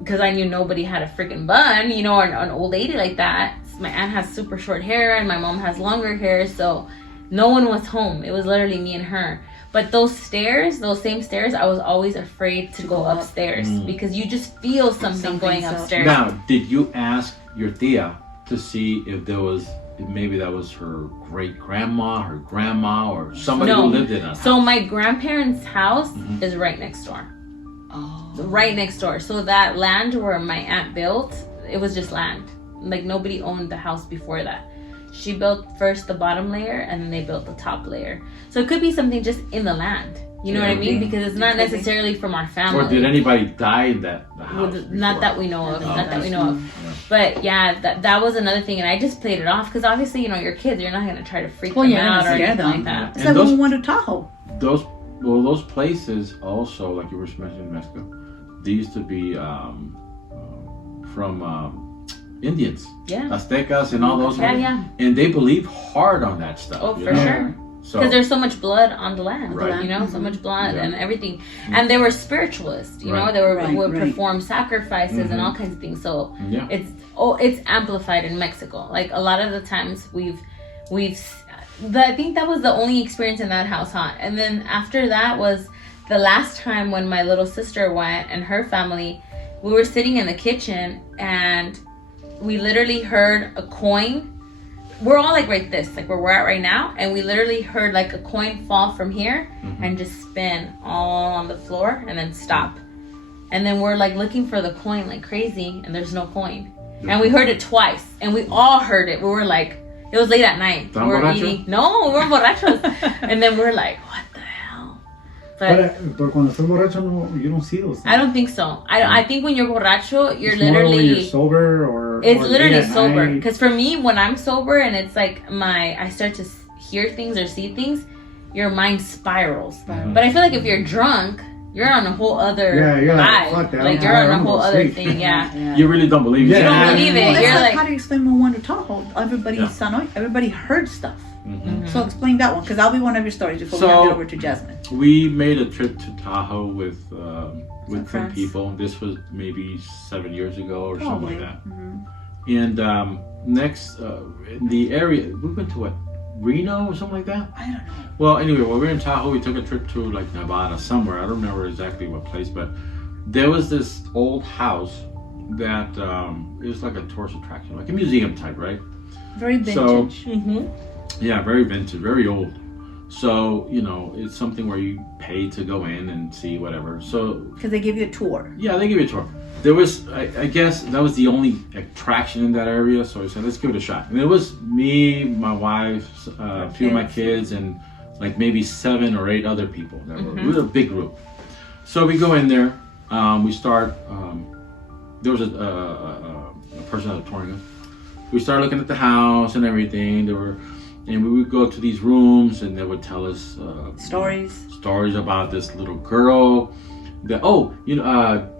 because I knew nobody had a freaking bun, you know, or an old lady like that. My aunt has super short hair, and my mom has longer hair, so no one was home. It was literally me and her. But those stairs, those same stairs, I was always afraid to go upstairs because you just feel something going Something's up. upstairs. Now, did you ask your tia to see if there was, maybe that was her great grandma, her grandma, or somebody No. who lived in a So house? my grandparents' house is right next door. Oh. Right next door. So that land where my aunt built, it was just land. Like nobody owned the house before that. She built first the bottom layer and then they built the top layer. So it could be something just in the land. You know what I mean? Because it's not necessarily from our family. Or did anybody die in the house? Not before? that we know of. Oh, Not that we okay. know of. But yeah, that was another thing, and I just played it off because obviously, you know, your kids, you're not gonna try to freak Well, them you're not out or gonna scare anything like them. that. It's And like those- when we went to Tahoe. Those places also, like you were mentioning, Mexico, they used to be from Indians, Yeah. Aztecas, and all those. Yeah. And they believe hard on that stuff. Oh, you for know? sure. So Because there's so much blood on the land, Right. you know, so much blood Yeah. and everything. And they were spiritualists, you know, Right. they Right, would right. perform sacrifices and Mhm. all kinds of things. So yeah. it's amplified in Mexico. Like a lot of the times I think that was the only experience in that house, huh? And then after that was the last time when my little sister went and her family, we were sitting in the kitchen and we literally heard a coin. We're all like right this, like where we're at right now, and we literally heard like a coin fall from here and just spin all on the floor and then stop. And then we're like looking for the coin like crazy, and there's no coin. And we heard it twice, and we all heard it. We were like, it was late at night. ¿Tan We were borracho? eating. No, we were borrachos. And then we're like, what the hell? But But cuando estás borracho, no, you don't see those things. I don't think so. I think when you're borracho, you're It's more when literally... you're sober or It's or literally late at sober. night. Because for me, when I'm sober and it's like I start to hear things or see things, your mind spirals. But I feel like if you're drunk, you're on a whole other Yeah, you're like, vibe. fuck that, Like I'm you're on tired, a I'm whole gonna other sleep. thing. Yeah. You really don't believe Yeah. it. You don't believe it. Well, You're it's like, like, how do you explain when one to Tahoe? Everybody Yeah. saw, everybody heard stuff. Mhm. So explain that one, because that'll be one of your stories before we So- hand it over to Jasmine. We made a trip to Tahoe with some friends. people. This was maybe 7 years ago or something like that. Mhm. And next, in the area, we went to what? Reno or something like that? I don't know. Well, anyway, while we were in Tahoe, we took a trip to like Nevada somewhere. I don't remember exactly what place, but there was this old house that it was like a tourist attraction, like a museum type, right? Very So- vintage. Yeah, very vintage, very old. So, you know, it's something where you pay to go in and see whatever. So, Because they give you a tour. yeah, they give you a tour. There was, I guess, that was the only attraction in that area. So I said, let's give it a shot. And it was me, my wife, a few of my kids, and like maybe 7 or 8 other people. We were a big group. So we go in there. We start. There was a person that was touring us. We started looking at the house and everything. And we would go to these rooms, and they would tell us stories about this little girl. That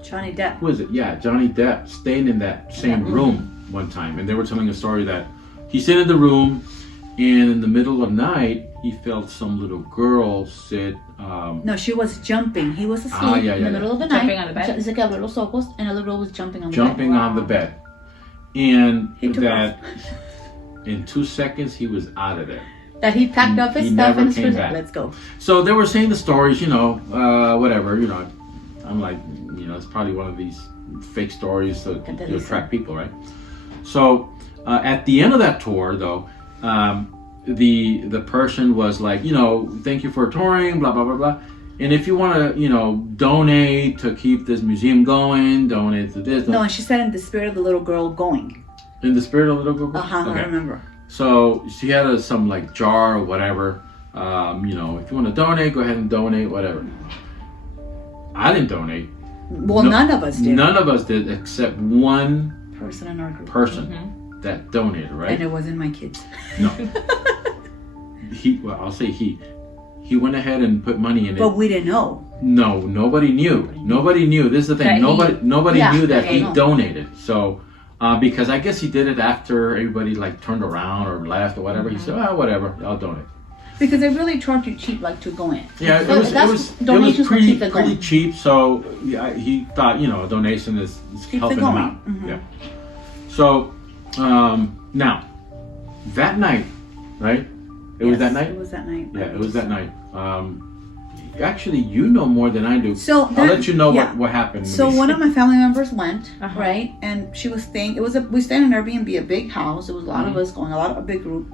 Johnny Depp. who is it? Yeah, Johnny Depp staying in that same room one time, and they were telling a story that he stayed in the room, and in the middle of the night, he felt some little girl sit. No, she was jumping. He was asleep in the middle of the night. Jumping on the bed. Dice que abrió los ojos, and a little girl was jumping on the Jumping bed. on the bed, and He took that in 2 seconds he was out of there. That he packed up his He stuff never and came said, back. let's go. So they were saying the stories, whatever, I'm like, it's probably one of these fake stories to attract people, right? So at the end of that tour, though, the person was like, thank you for touring, blah, blah, blah, blah. And if you want to, donate to keep this museum going, donate to this. No, and she said in the spirit of the little girl going. In the spirit of the little girl? I remember. So she had some like jar or whatever. If you want to donate, go ahead and donate, whatever. I didn't donate. Well, none of us did. None of us did except one Person in our group. person that donated, right? And it wasn't my kids. No. I'll say he. He went ahead and put money in it. But we didn't know. No, nobody knew. Nobody knew. This is the thing. Nobody knew that he donated. So, because I guess he did it after everybody like turned around or left or whatever. He said, whatever, I'll donate. Because they really charge you cheap, like to go in. Yeah, it was donations will keep it pretty going. cheap. So yeah, he thought a donation is helping him out. Mhm. Yeah. So now that night, right? It was that night. It was that night. Yeah, it was that night. Actually, you know more than I do. So I'll let you know what happened. So one of my family members went, right, and she was staying. We stayed in an Airbnb, a big house. There was a lot of us going, a big group,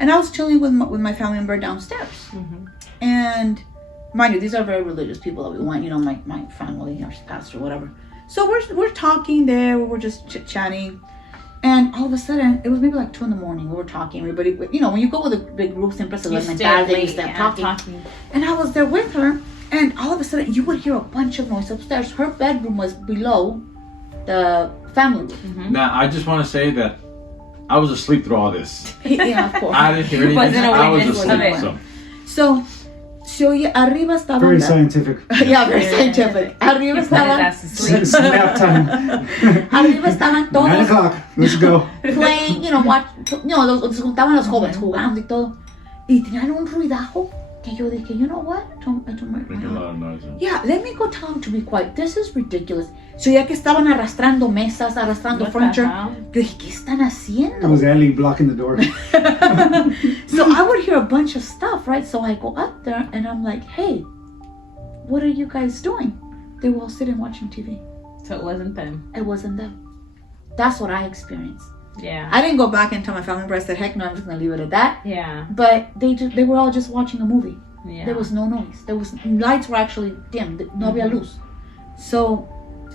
and I was chilling with my family member downstairs. And mind you, these are very religious people that we went. My family, our pastor, whatever. So we're talking there. We were just chit-chatting. And all of a sudden, it was maybe like 2 in the morning. We were talking. Everybody, when you go with a big group, siempre se duermen tarde, you start talking. And I was there with her, and all of a sudden, you would hear a bunch of noise upstairs. Her bedroom was below the family room. Now, I just want to say that I was asleep through all this. Yeah, of course. I didn't hear anything. Wasn't a I was witness asleep. of it. So So se oye, arriba estaban... Very scientific. Yeah, very scientific. Arriba estaban... That's asleep. Nap time. Arriba estaban 9 todos o'clock. Let's go. playing, you know, se juntaban los jóvenes jugando y todo. Y tenían un ruidajo que yo dije, you know what? I told my Making a mom, lot of noise. yeah, let me go tell them to be quiet. This is ridiculous. So ya que estaban arrastrando mesas, arrastrando What the furniture, hell? yo dije, ¿qué están It haciendo? was Ellie blocking the door. So I would hear a bunch of stuff, right? So I go up there and I'm like, hey, what are you guys doing? They were all sitting watching TV. So it wasn't them. It wasn't them. That's what I experienced. Yeah. I didn't go back and tell my family member. I said, heck no, I'm just gonna leave it at that. Yeah. But they were all just watching a movie. Yeah. There was no noise. Lights were actually dim. No había luz. So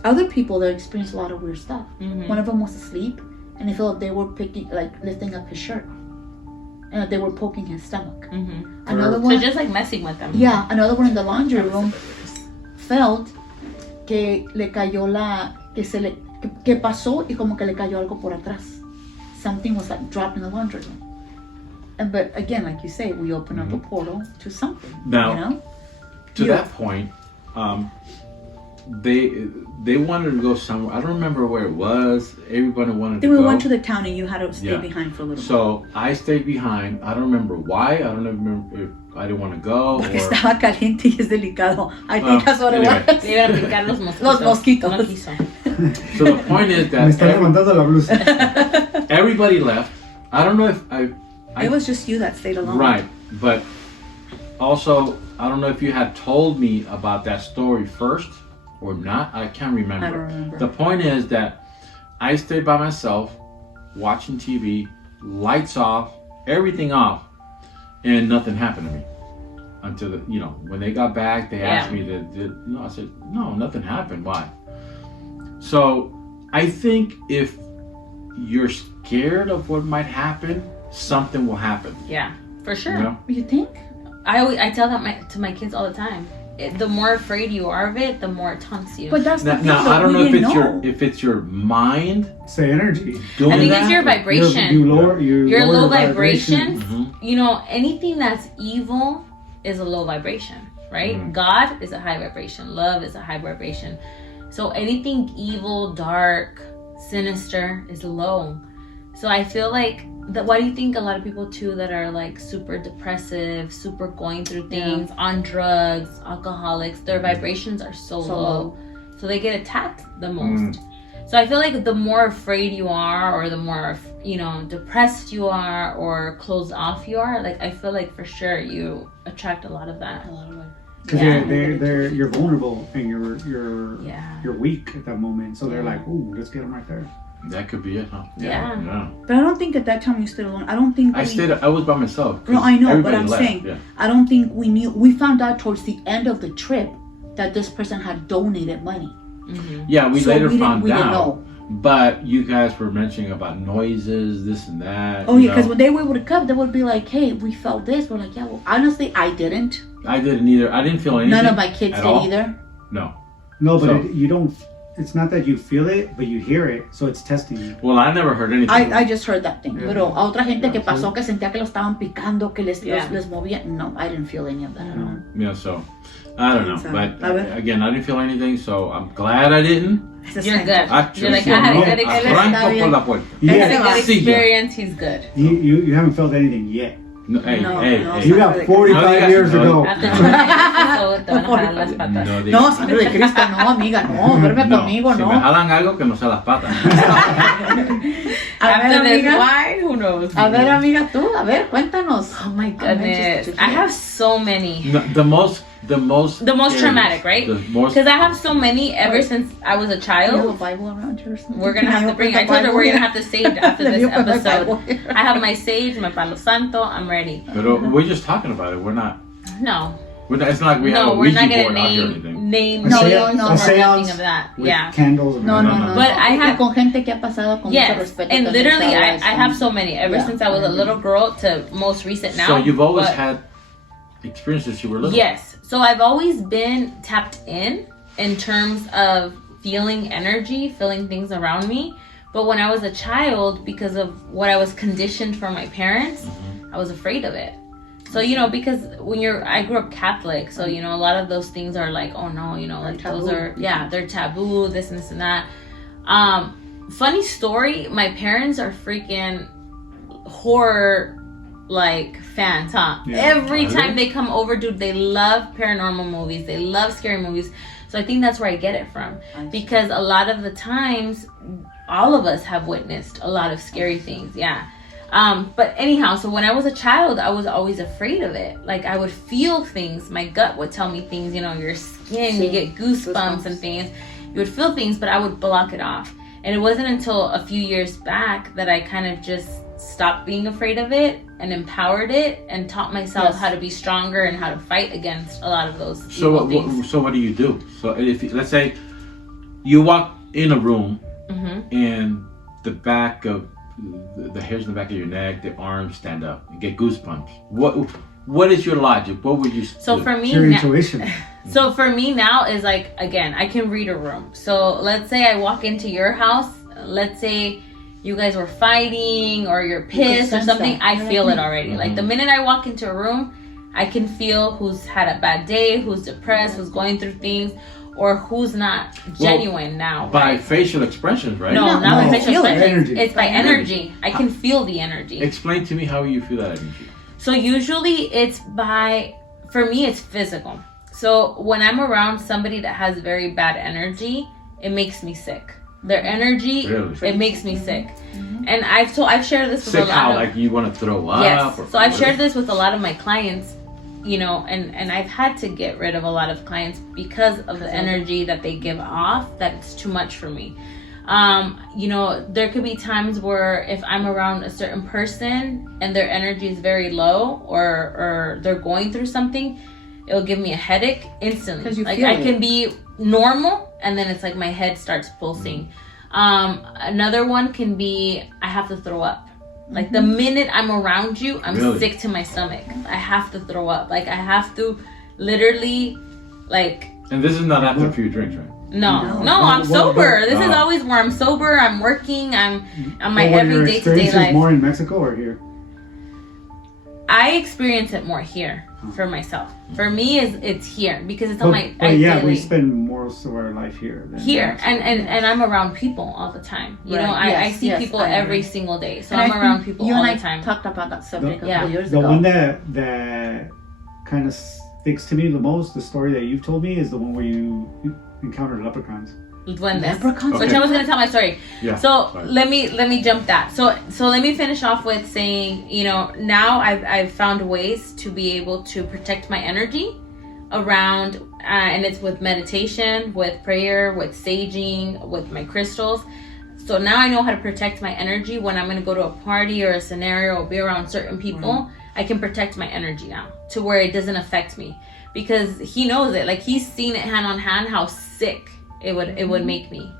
other people that experienced a lot of weird stuff. Mhm. One of them was asleep, and he felt they were lifting up his shirt, and they were poking his stomach. Mhm. Another So one, just like messing with them. yeah, another one in the laundry room felt que le cayó que pasó y como que le cayó algo por atrás. Something was like dropped in the laundry room. But again, like you say, we open up a portal to something. Now, you know? To Yeah. that point, they wanted to go somewhere. I don't remember where it was. Everybody wanted Then to we go. went to the town and you had to stay Yeah. behind for a little bit. So I stayed behind. I don't remember why. I don't remember if I didn't want to go Porque or. estaba caliente y es delicado. I think that's what anyway. it was. Le iban a picar los mosquitos. Los mosquitos. No quiso. So the point is Me está that levantando la blusa. everybody left. I don't know if It was just you that stayed alone. right, but also I don't know if you had told me about that story first or not. I can't remember. I don't remember. The point is that I stayed by myself watching TV, lights off, everything off, and nothing happened to me until when they got back. They asked me I said no, nothing happened. Why? So I think if you're scared of what might happen, something will happen. Yeah, for sure. You know? You think? I tell that to my kids all the time. The more afraid you are of it, the more it taunts you. But that's the Now, thing. now that I don't we know if didn't it's your mind It's the energy. doing I think that. it's your vibration. You lower Your lower low your vibration. Mhm. You know, anything that's evil is a low vibration, right? Mhm. God is a high vibration. Love is a high vibration. So anything evil, dark, sinister is low. So I feel like why do you think a lot of people too that are like super depressive, super going through things, on drugs, alcoholics, their vibrations are so low. So they get attacked the most. So I feel like the more afraid you are, or the more depressed you are, or closed off you are, like I feel like for sure you attract a lot of that. Because you're vulnerable and Yeah. you're weak at that moment. So they're like, ooh, let's get them right there. That could be it, huh? Yeah. But I don't think at that time you stayed alone. I don't think I was by myself. 'cause No, I know, but everybody I'm left. saying Yeah. I don't think we knew. We found out towards the end of the trip that this person had donated money. Yeah, we So later we found didn't out. know. But you guys were mentioning about noises, this and that. Oh you yeah, because know. when they were able to come, they would be like, "Hey, we felt this." We're like, "Yeah." Well, honestly, I didn't. I didn't either. I didn't feel anything. None of my kids at did all. either. No. No, but So- you don't. It's not that you feel it, but you hear it. So it's testing you. Well, I never heard anything. I just heard that thing. Yeah. Pero a otra gente que Yeah, pasó so- que sentía que lo estaban picando, que les Yeah. movía. No, I didn't feel any of that at all. Yeah, so I don't know. So, But a ver. again, I didn't feel anything, so I'm glad I didn't. It's the You're same. good. Actually, You're like, I had a good experience. arranco por la puerta. Had a Yeah. good Sí, ya. experience. He's good. You haven't felt anything yet. No, hey, No, hey, no, hey. You got 45 No, years no. ago. After 2 episodes, te van a jalar las patas. No, No, digas- sangre de Cristo, no, amiga, no, duerme no, conmigo, si no. me jalan algo que no sea las patas. A After ver, this amiga. wine, who knows? A ver, amiga, tú, a ver, cuéntanos. Oh my goodness. just- I have so many. No, the most The most scariest, traumatic, right? The most. Because I have so many ever since I was a You have a child. Bible around here or something? We're gonna Can have to open bring. the I told her Bible we're here? gonna have to sage after Let this me open my episode. Bible here. I have my sage, my Palo Santo. I'm ready. But we're just talking about it. We're not. No, It's not like we have a no, we're Ouija not gonna board out here or anything. name No, names no, or no. nothing Seance of that. With Yeah. candles. And No, no, no. But I have- con gente que ha pasado con mucho Yes, respeto. and también literally, sabes, I have so many ever Yeah. since I was a little girl to most recent now. So you've always but- had experiences you were little. Yes. So I've always been tapped in terms of feeling energy, feeling things around me. But when I was a child, because of what I was conditioned from my parents, I was afraid of it. So, you know, because I grew up Catholic, so, you know, a lot of those things are like, oh no, you know, like those are, they're taboo, this and this and that. Funny story, my parents are freaking horror like fans, huh? Yeah. Every time they come over, dude, they love paranormal movies. They love scary movies. So I think that's where I get it from. Because a lot of the times, all of us have witnessed a lot of scary things. Yeah. But anyhow, so when I was a child, I was always afraid of it. Like I would feel things. My gut would tell me things, you know, your skin, you get goosebumps and things. You would feel things, but I would block it off. And it wasn't until a few years back that I kind of just stopped being afraid of it and empowered it and taught myself how to be stronger and how to fight against a lot of those evil things. So what do you do? So if let's say you walk in a room and the back of the hairs in the back of your neck, the arms stand up, you get goosebumps. What is your logic? What would you do? For me, your intuition. So for me now is like, again, I can read a room. So let's say I walk into your house. Let's say you guys were fighting or you're pissed or something. I feel it already. Like the minute I walk into a room, I can feel who's had a bad day, who's depressed, who's going through things, or who's not genuine now. By facial expressions, right? No, not by facial expressions. Energy. It's by energy. I can feel the energy. Explain to me how you feel that energy. So usually for me, it's physical. So when I'm around somebody that has very bad energy, it makes me sick. Their energy, it makes me sick. And I've shared this with a lot of... like you want to throw up? Yes. So I've shared this with a lot of my clients, you know, and I've had to get rid of a lot of clients because of the energy that they give off, that it's too much for me. You know, there could be times where if I'm around a certain person and their energy is very low or they're going through something, it'll give me a headache instantly. Like I can be normal and then it's like my head starts pulsing. Another one can be I have to throw up. Like the minute I'm around you, I'm sick to my stomach. I have to throw up. Like I have to literally like... And this is not after a few drinks, right? No, I'm sober. This is always where I'm sober, I'm working, I'm on my everyday to-day life. More in Mexico or here? I experience it more here for myself. For me, it's here because it's on my. We spend most of our life here. Here, and I'm around people all the time. You know, I see people every single day, so I'm around people all the time. Talked about that subject a couple years ago. The one that kind of sticks to me the most, the story that you've told me, is the one where you encountered leprechauns. Leprechauns. Which I was gonna tell my story. Yeah. So let me jump that. So let me finish off with saying, you know, now I've found ways to be able to protect my energy around, and it's with meditation, with prayer, with saging, with my crystals. So now I know how to protect my energy when I'm gonna go to a party or a scenario or be around certain people. I can protect my energy now to where it doesn't affect me, because he knows it. Like he's seen it hand on hand how sick it would make me,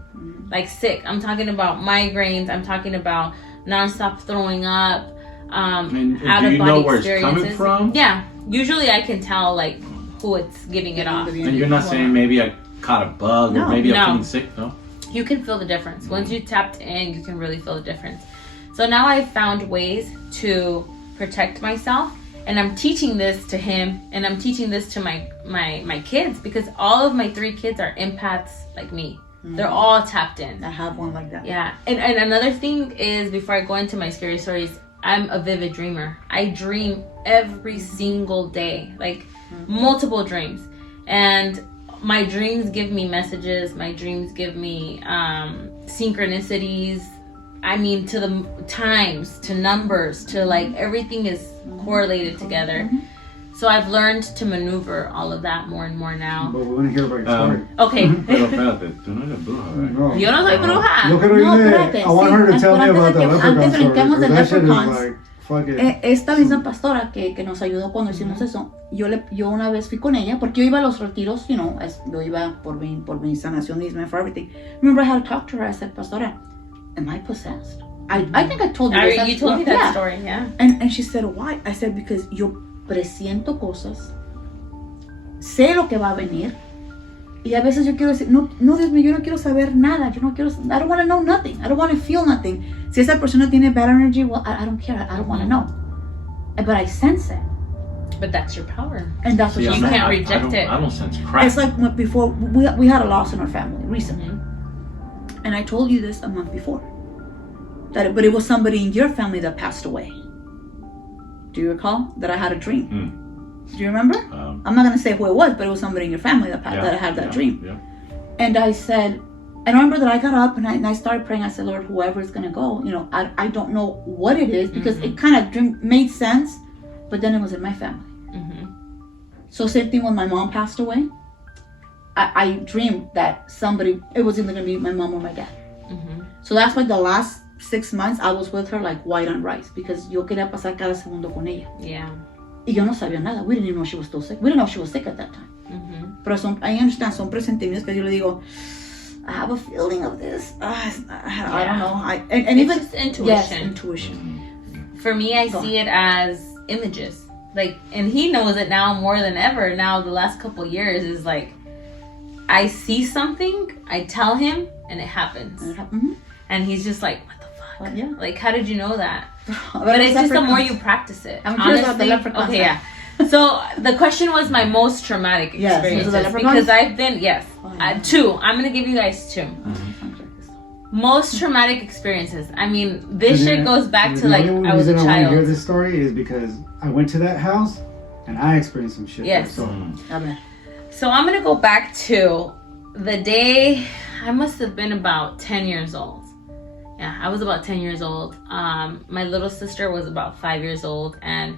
like sick. I'm talking about migraines. I'm talking about nonstop throwing up, out of body where experiences. It's coming from? Yeah, usually I can tell like who it's giving it off. And you're not saying maybe I caught a bug or maybe I'm feeling sick, no? You can feel the difference. Once you tapped in, you can really feel the difference. So now I've found ways to protect myself. And I'm teaching this to him, and I'm teaching this to my kids, because all of my 3 kids are empaths like me. They're all tapped in. I have one like that. Yeah. And another thing is, before I go into my scary stories, I'm a vivid dreamer. I dream every single day, like multiple dreams. And my dreams give me messages. My dreams give me synchronicities. I mean, to the times, to numbers, to like everything is correlated together. So I've learned to maneuver all of that more and more now. But we want to hear about your story. Okay. Pero espérate, tú no eres bruja, right? No. Yo no soy bruja. Yo quiero irle, I want her to tell me about the leprechaun story. Brinquemos de That shit is leprechauns. like, fuck it. Esta misma pastora que nos ayudó cuando hicimos eso, yo una vez fui con ella, porque yo iba a los retiros, you know, yo iba por mi sanacionismo, for everything. Remember I had to talk to her. I said, Pastora, am I possessed? I think I told you this. You told me that story, yeah. And she said, why? I said, because yo presiento cosas, sé lo que va a venir, y a veces yo quiero decir, no, Dios mío, yo no quiero saber nada, I don't want to know nothing, I don't want to feel nothing. Si esa persona tiene bad energy, well, I don't care, I don't want to know. But I sense it. But that's your power. And that's what See, she You said. can't reject it. I don't sense crap. It's like before we had a loss in our family recently, Mhm. and I told you this a month before. But it was somebody in your family that passed away. Do you recall that I had a dream? Do you remember? I'm not gonna say who it was, but it was somebody in your family that had that dream. Yeah. And I said, and I remember that I got up and I started praying. I said, Lord, whoever is gonna go, I don't know what it is, because it kind of made sense, but then it was in my family. So same thing when my mom passed away. I dreamed that it was either gonna be my mom or my dad. So that's why the last 6 months I was with her like white on rice, because yo quería pasar cada segundo con ella. Yeah. Y yo no sabía nada. We didn't even know she was still sick. We didn't know she was sick at that time. Pero I understand, son presentimientos que yo le digo, I have a feeling of this. I don't know. And It's even just intuition. Yes, intuition. For me, I see it as images. Like, and he knows it now more than ever. Now, the last couple years is like, I see something, I tell him, and it happens. And he's just like, what the fuck? Yeah. Like, how did you know that? But it's just the more you practice it. I'm curious about the leprechauns. Okay, yeah. So the question was my most traumatic Yes, experiences, the leprechauns? because I've been two. I'm gonna give you guys two. Most traumatic experiences. I mean, this shit goes back to like I was a The only reason I want to hear child. this story is because I went to that house and I experienced some shit. Yes. there, So I'm gonna go back to the day I must have been about 10 years old. Yeah, I was about 10 years old. My little sister was about 5 years old, and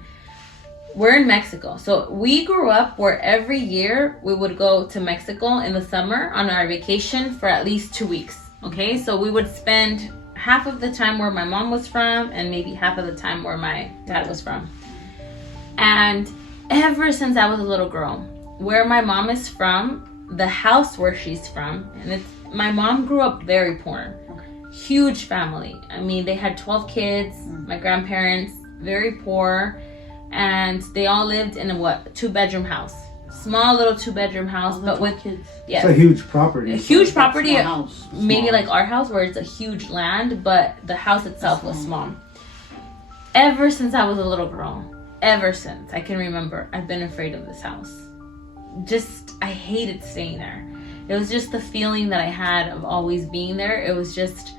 we're in Mexico. So we grew up where every year we would go to Mexico in the summer on our vacation for at least 2 weeks. Okay, so we would spend half of the time where my mom was from and maybe half of the time where my dad was from. And ever since I was a little girl, where my mom is from, the house where she's from, and my mom grew up very poor. Huge family. I mean, they had 12 kids, my grandparents, very poor, and they all lived in a 2-bedroom house. Small little 2-bedroom house, but with kids. Yes. It's a huge property. A huge property, Small house. maybe like our house where it's a huge land, but the house itself was small. Ever since I was a little girl, ever since I can remember, I've been afraid of this house. I hated staying there. It was just the feeling that I had of always being there. It was just,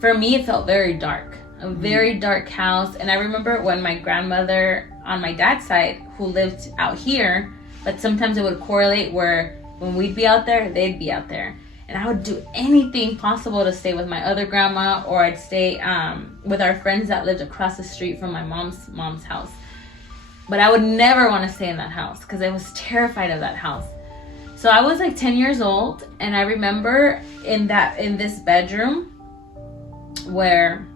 for me, it felt very dark. A very dark house. And I remember when my grandmother on my dad's side, who lived out here, but sometimes it would correlate where when we'd be out there, they'd be out there. And I would do anything possible to stay with my other grandma, or I'd stay with our friends that lived across the street from my mom's house. But I would never want to stay in that house because I was terrified of that house. So I was like 10 years old, and I remember in this bedroom where,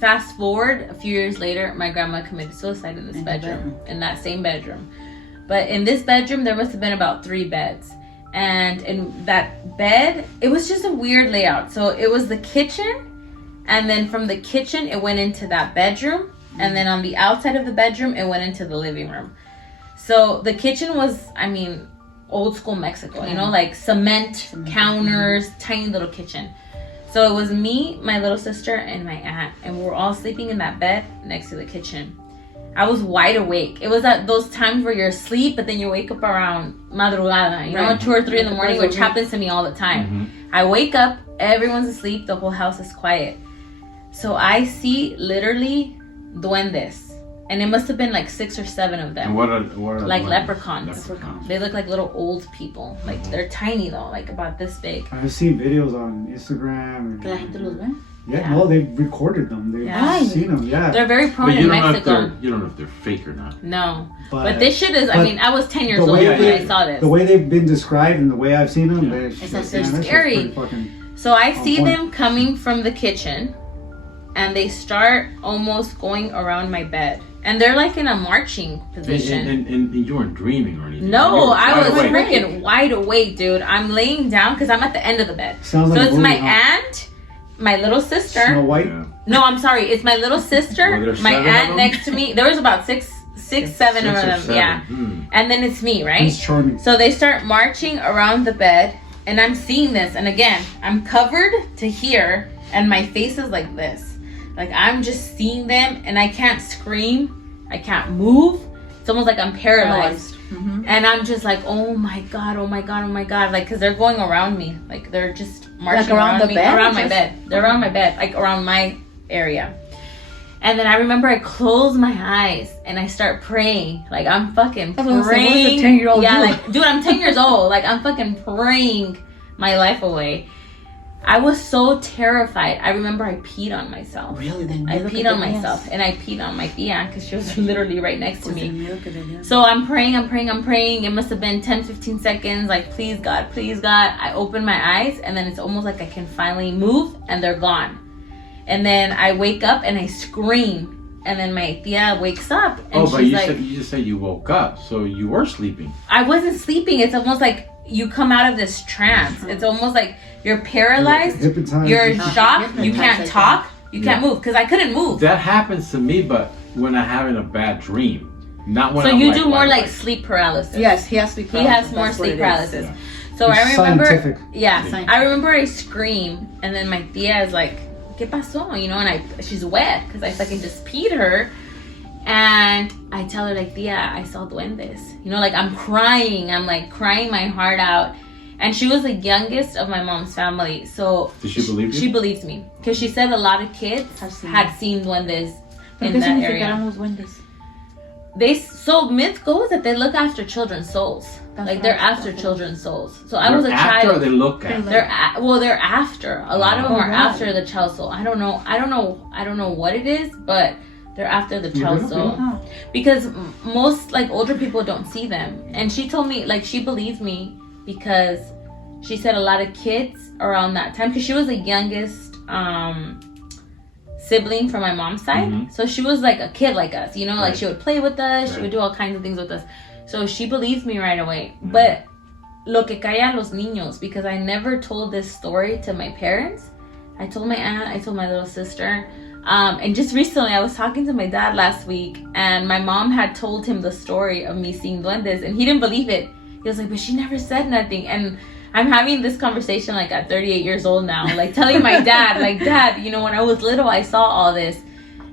fast forward a few years later, my grandma committed suicide in this bedroom, in that same bedroom. But in this bedroom, there must have been about 3 beds. And in that bed, it was just a weird layout. So it was the kitchen, and then from the kitchen, it went into that bedroom. And then on the outside of the bedroom, it went into the living room. So the kitchen was, I mean, old school Mexico, you know, like cement counters, tiny little kitchen. So it was me, my little sister, and my aunt, and we were all sleeping in that bed next to the kitchen. I was wide awake. It was at those times where you're asleep, but then you wake up around madrugada, you know, 2 or 3 in the morning, which happens to me all the time. I wake up, everyone's asleep, the whole house is quiet. So I see literally duendes. And it must have been like 6 or 7 of them. And what are like the leprechauns. They look like little old people. Like they're tiny though, like about this big. I've seen videos on Instagram. Que la gente los ve. No, they've recorded them. They've seen them. Yeah. They're very prone But you in don't Mexico. you don't know if they're fake or not. No. But this shit is, I mean, I was 10 years the old way when they- I saw this. The way they've been described and the way I've seen them, Yeah. that shit's scary. pretty fucking- So I see point. them coming from the kitchen, and they start almost going around my bed. And they're like in a marching position. And you weren't dreaming or anything. No, You were I was wide awake. freaking wide awake, dude. I'm laying down because I'm at the end of the bed. Sounds So like a it's movie, my huh? aunt, my little sister. Snow White. Yeah. No, I'm sorry. It's my little sister, Were there my 7 of aunt them? next to me. There was about six, 7 of Six or them. 7. Yeah. And then it's me, right? He's charming. So they start marching around the bed, and I'm seeing this. And again, I'm covered to here, and my face is like this. Like I'm just seeing them, and I can't scream. I can't move. It's almost like I'm paralyzed. Mm-hmm. And I'm just like, oh my God, oh my God, oh my God. Like, because they're going around me. Like, they're just marching Like around the me. bed? Around my bed. They're around my bed. Like, around my area. And then I remember I close my eyes and I start praying. Like, I'm fucking I was gonna say, praying. what does a 10-year-old yeah, do? like, dude, I'm 10 years old. Like, I'm fucking praying my life away. I was so terrified. I remember I peed on myself. Really? Then I peed on myself. And I peed on my tia because she was literally right next to me. So I'm praying. It must have been 10, 15 seconds. Like, please, God, please, God. I open my eyes and then it's almost like I can finally move and they're gone. And then I wake up and I scream. And then my tia wakes up and she's like... you just said you woke up. So you were sleeping. I wasn't sleeping. It's almost like you come out of this trance. It's almost like you're paralyzed. You're in shock. You can't talk. You can't move. Because I couldn't move. That happens to me, but when I'm having a bad dream. Not when so I'm you like, do more like sleep paralysis. Yes, he has sleep paralysis. He has more That's what sleep it is. paralysis. Yeah. So It's I remember, scientific. yeah, I remember I scream, and then my tia is like, "¿Qué pasó?" You know, and she's wet because I fucking just peed her, and I tell her like, "Tia, I saw duendes." You know, like I'm crying my heart out, and she was the youngest of my mom's family, so Did she believe you? She believes me because she said a lot of kids had seen duendes in that area. So myth goes that they look after children's souls. Like they're after children's souls. So I was a after child. Or they look at. They're after. A lot of them are after the child's soul. I don't know what it is, but they're after the child's soul. Because most like older people don't see them. And she told me like she believed me because she said a lot of kids around that time because she was the youngest sibling from my mom's side. Mm-hmm. So she was like a kid like us, you know, like Right. she would play with us, she would do all kinds of things with us. So she believed me right away. But lo que calla los niños, because I never told this story to my parents. I told my aunt, I told my little sister. And just recently I was talking to my dad last week and my mom had told him the story of me seeing duendes and he didn't believe it. He was like, but she never said nothing. And I'm having this conversation like at 38 years old now, like telling my dad, like, Dad, you know, when I was little, I saw all this.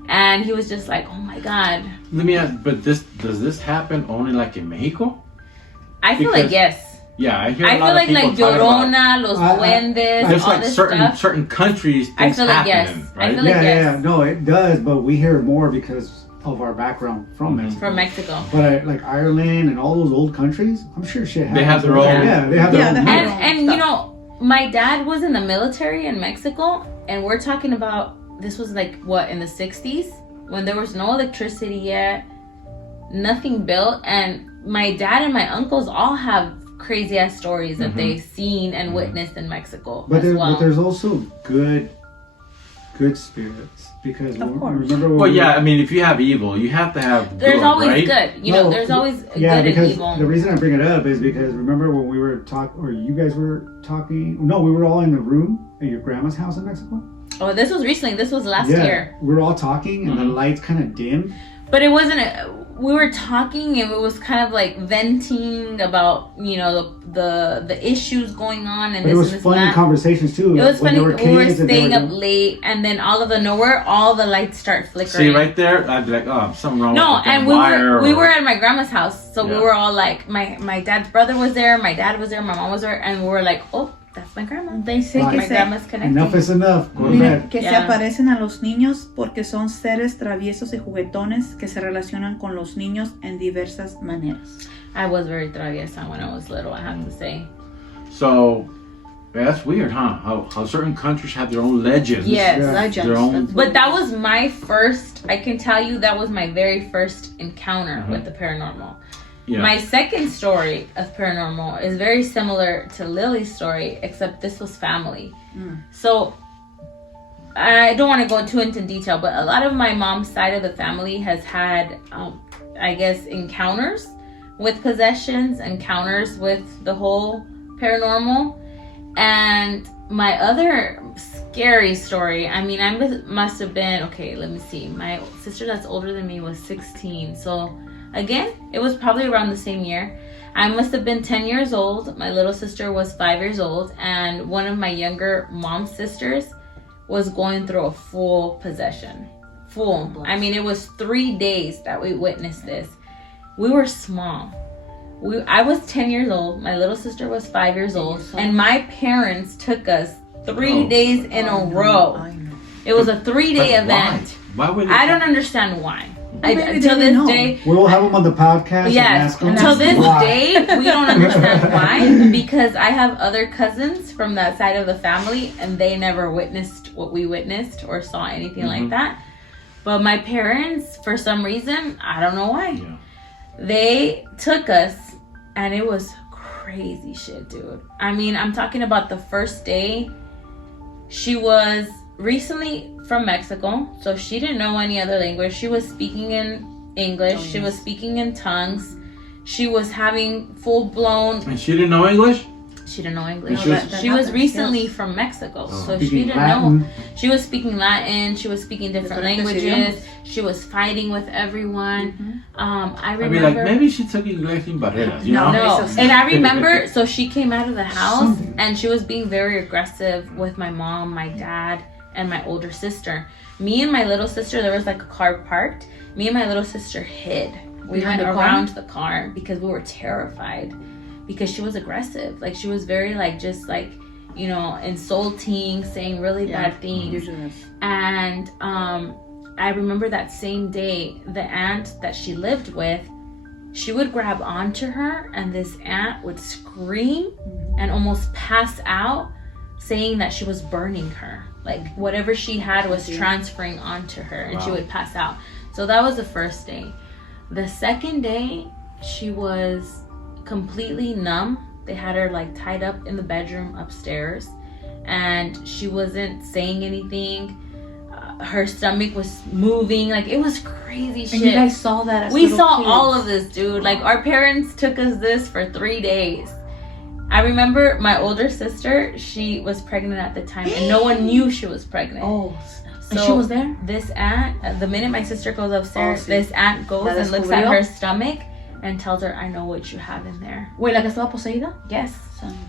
And he was just like, oh my God. Let me ask, but does this happen only like in Mexico? I feel like yes. Yeah, I hear I a lot feel of like people talking about. Llorona, Los Duendes, There's all like this certain stuff. countries things I feel like yes. happening, I right? feel like yes. Yeah, no, it does, but we hear more because of our background from Mexico. From Mexico. But like Ireland and all those old countries, I'm sure shit happens. They have their own- Yeah, they have their own. And you know, my dad was in the military in Mexico, and we're talking about this was like what in the 60s when there was no electricity yet, nothing built, and my dad and my uncles all have crazy ass stories that they've seen and witnessed in Mexico But, as well. but there's also good spirits because remember when Well, we- yeah, I mean, if you have evil, you have to have There's good, always right? good, you know. No, There's always yeah, good and because evil. the reason I bring it up is because remember when we were talking, or you guys were talking? No, we were all in the room at your grandma's house in Mexico. Oh, this was recently. This was last Yeah, year. we were all talking and the lights kind of dimmed. But it wasn't. We were talking, and it was kind of like venting about, you know, the issues going on, and But this it was and this funny and that. conversations too. It was when funny. there were We were kids and they staying were up late, and then all of the nowhere, all the lights start flickering. See, right there, I'd be like, oh, something wrong No, with the and wire. we were at my grandma's house, so we Yeah. were all like, my dad's brother was there, my dad was there, my mom was there, and we were like, oh, that's my grandma. They say Right. que My grandma's connected. enough is enough. Go to Miren, bed. que se Yeah. aparecen a los niños porque son seres traviesos y juguetones que se relacionan con los niños en diversas maneras. I was very traviesa when I was little, I have to say. So, yeah, that's weird, huh? How certain countries have their own legends. Yes. Yeah. Legends. Their own- That's what But that was my first, I can tell you that was my very first encounter with the paranormal. Yeah. My second story of paranormal is very similar to Lily's story, except this was family. So I don't want to go too into detail, but a lot of my mom's side of the family has had, I guess, encounters with possessions, encounters with the whole paranormal. And my other scary story, I mean, I must have been, okay, let me see. My sister that's older than me was 16. So again, it was probably around the same year. I must have been 10 years old. My little sister was 5 years old. And one of my younger mom's sisters was going through a full possession. Full. I mean, it was 3 days that we witnessed this. we were small. I was 10 years old. My little sister was 5 years old. And my parents took us 3 days in a row. I know. It was a 3-day But event. Why would I don't understand why. Until they this know. day, We'll have them on the podcast. yes, And ask until them this why. day, we don't understand why. Because I have other cousins from that side of the family, and they never witnessed what we witnessed or saw anything like that. But my parents, for some reason, I don't know why, Yeah. they took us, and it was crazy shit, dude. I mean, I'm talking about the first day. She was recently from Mexico, so she didn't know any other language. She was speaking in English. She was speaking in tongues. She was having full-blown... And she didn't know English? She didn't know English. No, She was happens, recently yes. from Mexico, Oh. so she Speaking didn't Latin. know. She was speaking Latin. She was speaking different Diferentes languages. idiomas. She was fighting with everyone. I I mean, remember... like, maybe she took English in barreras, you know? No, Eso sí. and I remember, so she came out of the house and she was being very aggressive with my mom, my dad, and my older sister. Me and my little sister, there was like a car parked. Me and my little sister hid. We Behind went the car? around the car because we were terrified because she was aggressive. Like she was very like, just like, you know, insulting, saying really bad things. You do this. And I remember that same day, the aunt that she lived with, she would grab onto her, and this aunt would scream and almost pass out, saying that she was burning her. Like whatever she had was transferring onto her, and she Wow. would pass out. So that was the first day. The second day, she was completely numb. They had her like tied up in the bedroom upstairs, and she wasn't saying anything. Her stomach was moving, like it was crazy shit. And you guys saw that as We little saw kids. all of this, dude. Like our parents took us this for 3 days. I remember my older sister, she was pregnant at the time, and no one knew she was pregnant. Oh, and So she was there? This aunt, the minute my sister goes upstairs, Oh, sí. this aunt goes La and looks at descubrió? her stomach and tells her, I know what you have in there. Wait, la que estaba poseída? Yes.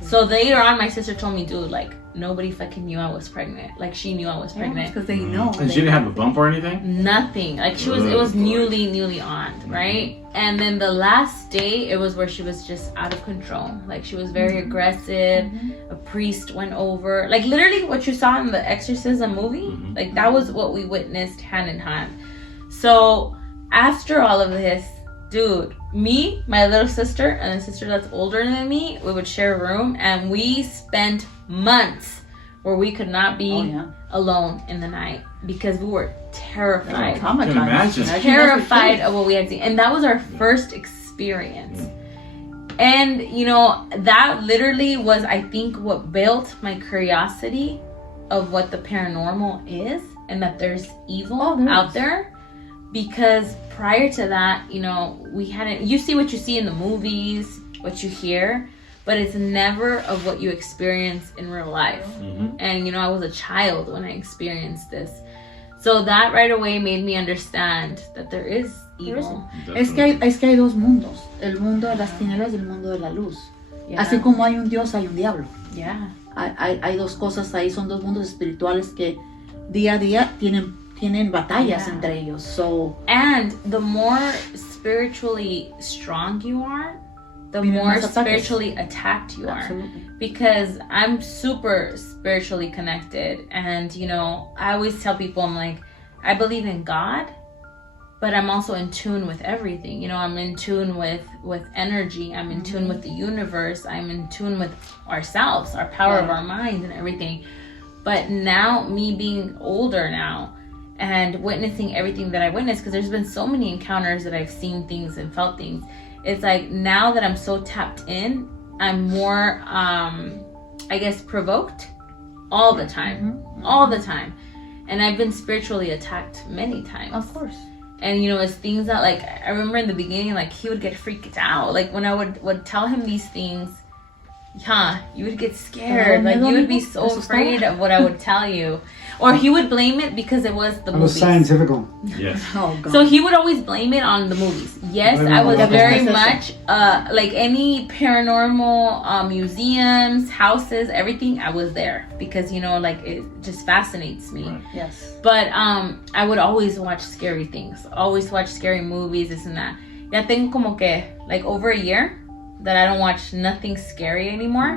So later on, my sister told me, dude, like, nobody fucking knew I was pregnant. Like, she knew I was pregnant. Because they know. And she didn't have a bump or anything? Nothing. Like, it was newly on, right? And then the last day, it was where she was just out of control. Like, she was very aggressive. A priest went over. Like, literally what you saw in the Exorcism movie, like, that was what we witnessed hand in hand. So, after all of this, dude, me, my little sister, and a sister that's older than me, we would share a room, and we spent months where we could not be alone in the night because we were terrified. I can imagine. Terrified of what we had seen. And that was our first experience. And, you know, that literally was, I think, what built my curiosity of what the paranormal is and that there's evil out there. Because prior to that, you know, you see what you see in the movies, what you hear, but it's never of what you experience in real life. And, you know, I was a child when I experienced this. So that right away made me understand that there is evil. Es que hay dos mundos. El mundo de las tinieblas y el mundo de la luz. Yeah. Así como hay un Dios, hay un diablo. Yeah. Hay dos cosas ahí, son dos mundos espirituales que día a día tienen batallas entre ellos. So, and the more spiritually strong you are, the Viven more más ataques. spiritually attacked you are. absolutely. Because I'm super spiritually connected, and you know, I always tell people, I'm like, I believe in God, but I'm also in tune with everything. You know, I'm in tune with energy. I'm in tune with the universe. I'm in tune with ourselves, our power of our mind and everything. But now, me being older now and witnessing everything that I witnessed, because there's been so many encounters that I've seen things and felt things. It's like now that I'm so tapped in, I'm more, I guess, provoked all the time. All the time. And I've been spiritually attacked many times. Of course. And, you know, it's things that, like, I remember in the beginning, like, he would get freaked out. Like, when I would tell him these things, you would get scared. Like, you would be so afraid of what I would tell you. Or he would blame it because it was the I was movies. scientific. Yes. Oh, God. So he would always blame it on the movies. Yes, I was very much, like any paranormal museums, houses, everything, I was there. Because, you know, like, it just fascinates me. Right. Yes. But I would always watch scary things. Always watch scary movies, this and that. ya tengo como que, like, over a year that I don't watch nothing scary anymore.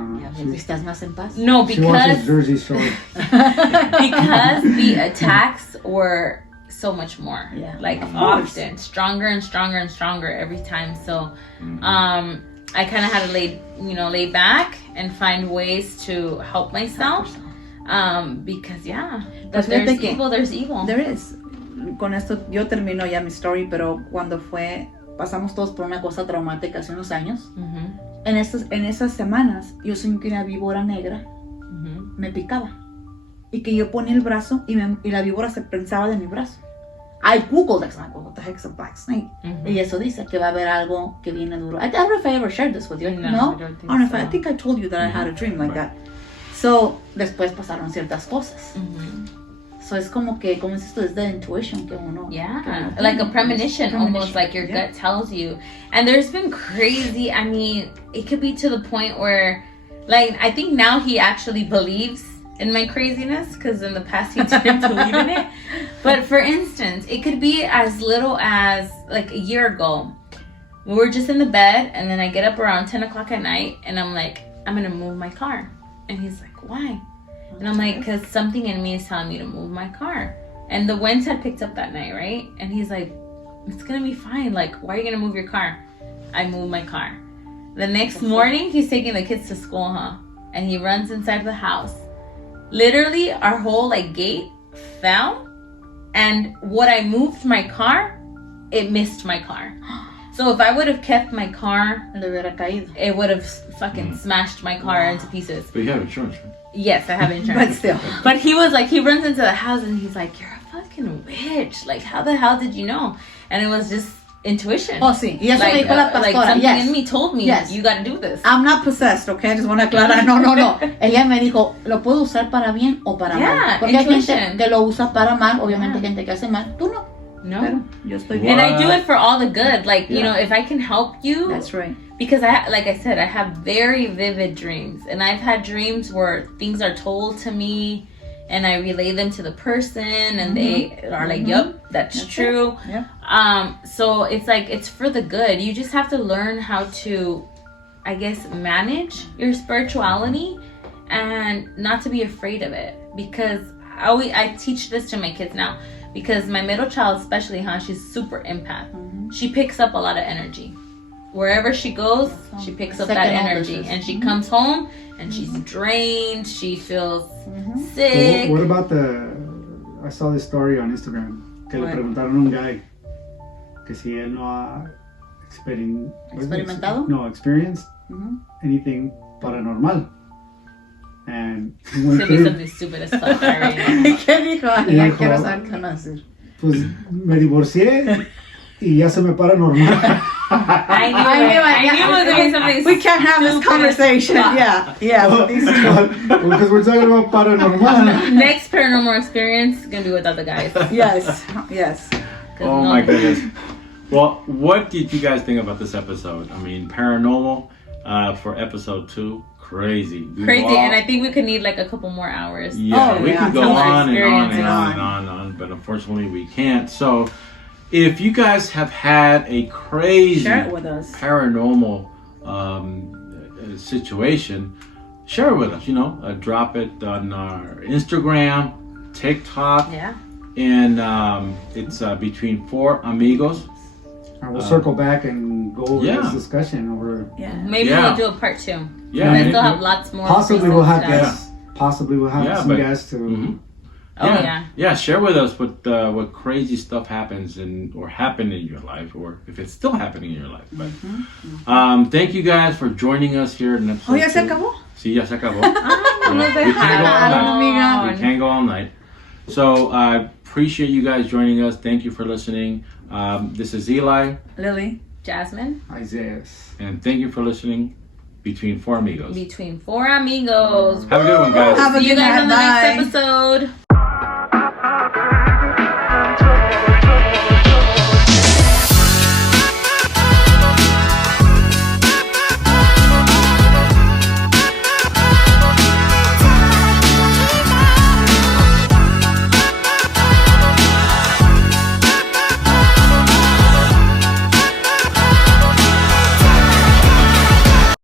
¿Estás más en paz? No, She watches because Jersey Shore. because the attacks were so much more. Yeah. Like, Of course. often. Stronger and stronger and stronger every time. So, I kind of had to lay back and find ways to help myself. Because, yeah, Pues there's fíjate que evil, there's evil. There is. Con esto yo termino ya mi story, pero cuando pasamos todos por una cosa traumática hace unos años. En esas semanas, yo soñé que una víbora negra me picaba. Y que yo ponía el brazo y la víbora se prensaba de mi brazo. I googled it, like, what the heck's a black snake? Y eso dice que va a haber algo que viene duro. I don't know if I ever shared this with you. No, I don't think so. I think I told you that I had a dream like that. So, después pasaron ciertas cosas. So, es como que, como es esto, es the intuition que uno... Yeah, like a premonition, almost like your gut tells you. And there's been crazy, I mean, it could be to the point where, like, I think now he actually believes in my craziness, because in the past he didn't believe in it. But for instance, it could be as little as, like, a year ago. We were just in the bed, and then I get up around 10 o'clock at night, and I'm like, I'm going to move my car. And he's like, why? And I'm like, because something in me is telling me to move my car. And the winds had picked up that night, right? And he's like, it's going to be fine. Like, why are you going to move your car? I moved my car. The next morning, he's taking the kids to school, and he runs inside the house. Literally, our whole, like, gate fell. And what I moved my car, it missed my car. So if I would have kept my car, Le hubiera caído. it would have fucking smashed my car into pieces. But you have insurance, right? Yes, I have insurance. But still. But he was like, he runs into the house and he's like, you're a fucking witch. Like, how the hell did you know? And it was just intuition. Oh, sí. Y eso me Like, dijo la like pastora. something Yes. in me told me, Yes. you got to do this. I'm not possessed, okay? I just want to aclarar. No. Ella me dijo, lo puedo usar para bien o para Yeah, mal. Porque hay gente intuition. que lo usa para mal, obviamente Yeah. gente que hace mal. Tú no. No. Pero yo estoy What? bien. And I do it for all the good. Like, you Yeah. know, if I can help you. That's right. Because like I said, I have very vivid dreams, and I've had dreams where things are told to me, and I relay them to the person, and they are like, "Yup, that's true." Yeah. So it's like it's for the good. You just have to learn how to, I guess, manage your spirituality, and not to be afraid of it. Because I teach this to my kids now. Because my middle child, especially, she's super empath. She picks up a lot of energy. Wherever she goes, she picks up that Second energy, oldest. and she comes home and she's drained. She feels Well, sick. what about I saw this story on Instagram que le What? preguntaron a un guy que si él no ha ¿Experimentado? No, experienced anything paranormal. And he went Could be through, something stupid as fuck. I already know. ¿Qué dijo? Y Ya dijo- quiero saber qué van a decir. pues me divorcié y ya se me para normal. I knew it was gonna be something. We can't have this stupid conversation. as fuck. Yeah. But these people. Because we're talking about paranormal. Next paranormal experience is gonna be with other guys. Yes. 'Cause Oh no- my goodness. Well, what did you guys think about this episode? I mean, paranormal for episode 2, crazy. Crazy, and I think we could need like a couple more hours. Yeah, Oh, we yeah. could go Tell our on and on experience and on and and on, but unfortunately we can't. So, if you guys have had a crazy Share it with us. paranormal situation, share it with us. Drop it on our Instagram, TikTok, Yeah. and it's Between 4 Amigos. And we'll circle back and go over Yeah. this discussion over. Yeah. Maybe Yeah. we'll do a part 2. Yeah, And I maybe. still have lots more. Possibly we'll have recent stuff. guests. Possibly we'll have Yeah, some but- guests to. Mhm. Oh yeah. Yeah, share with us what crazy stuff happens or happened in your life, or if it's still happening in your life. But thank you guys for joining us here in episode Oh, ya se 2. acabó. Sí, ya se acabó. Ah, We nos can't go all dejaron. night. We can't go all night. So I appreciate you guys joining us. Thank you for listening. This is Eli, Lily. Jasmine. Isaiah. and thank you for listening. Between 4 Amigos. Between 4 Amigos. Have a good one, guys. Have a See you good guys night. on the next Bye. episode.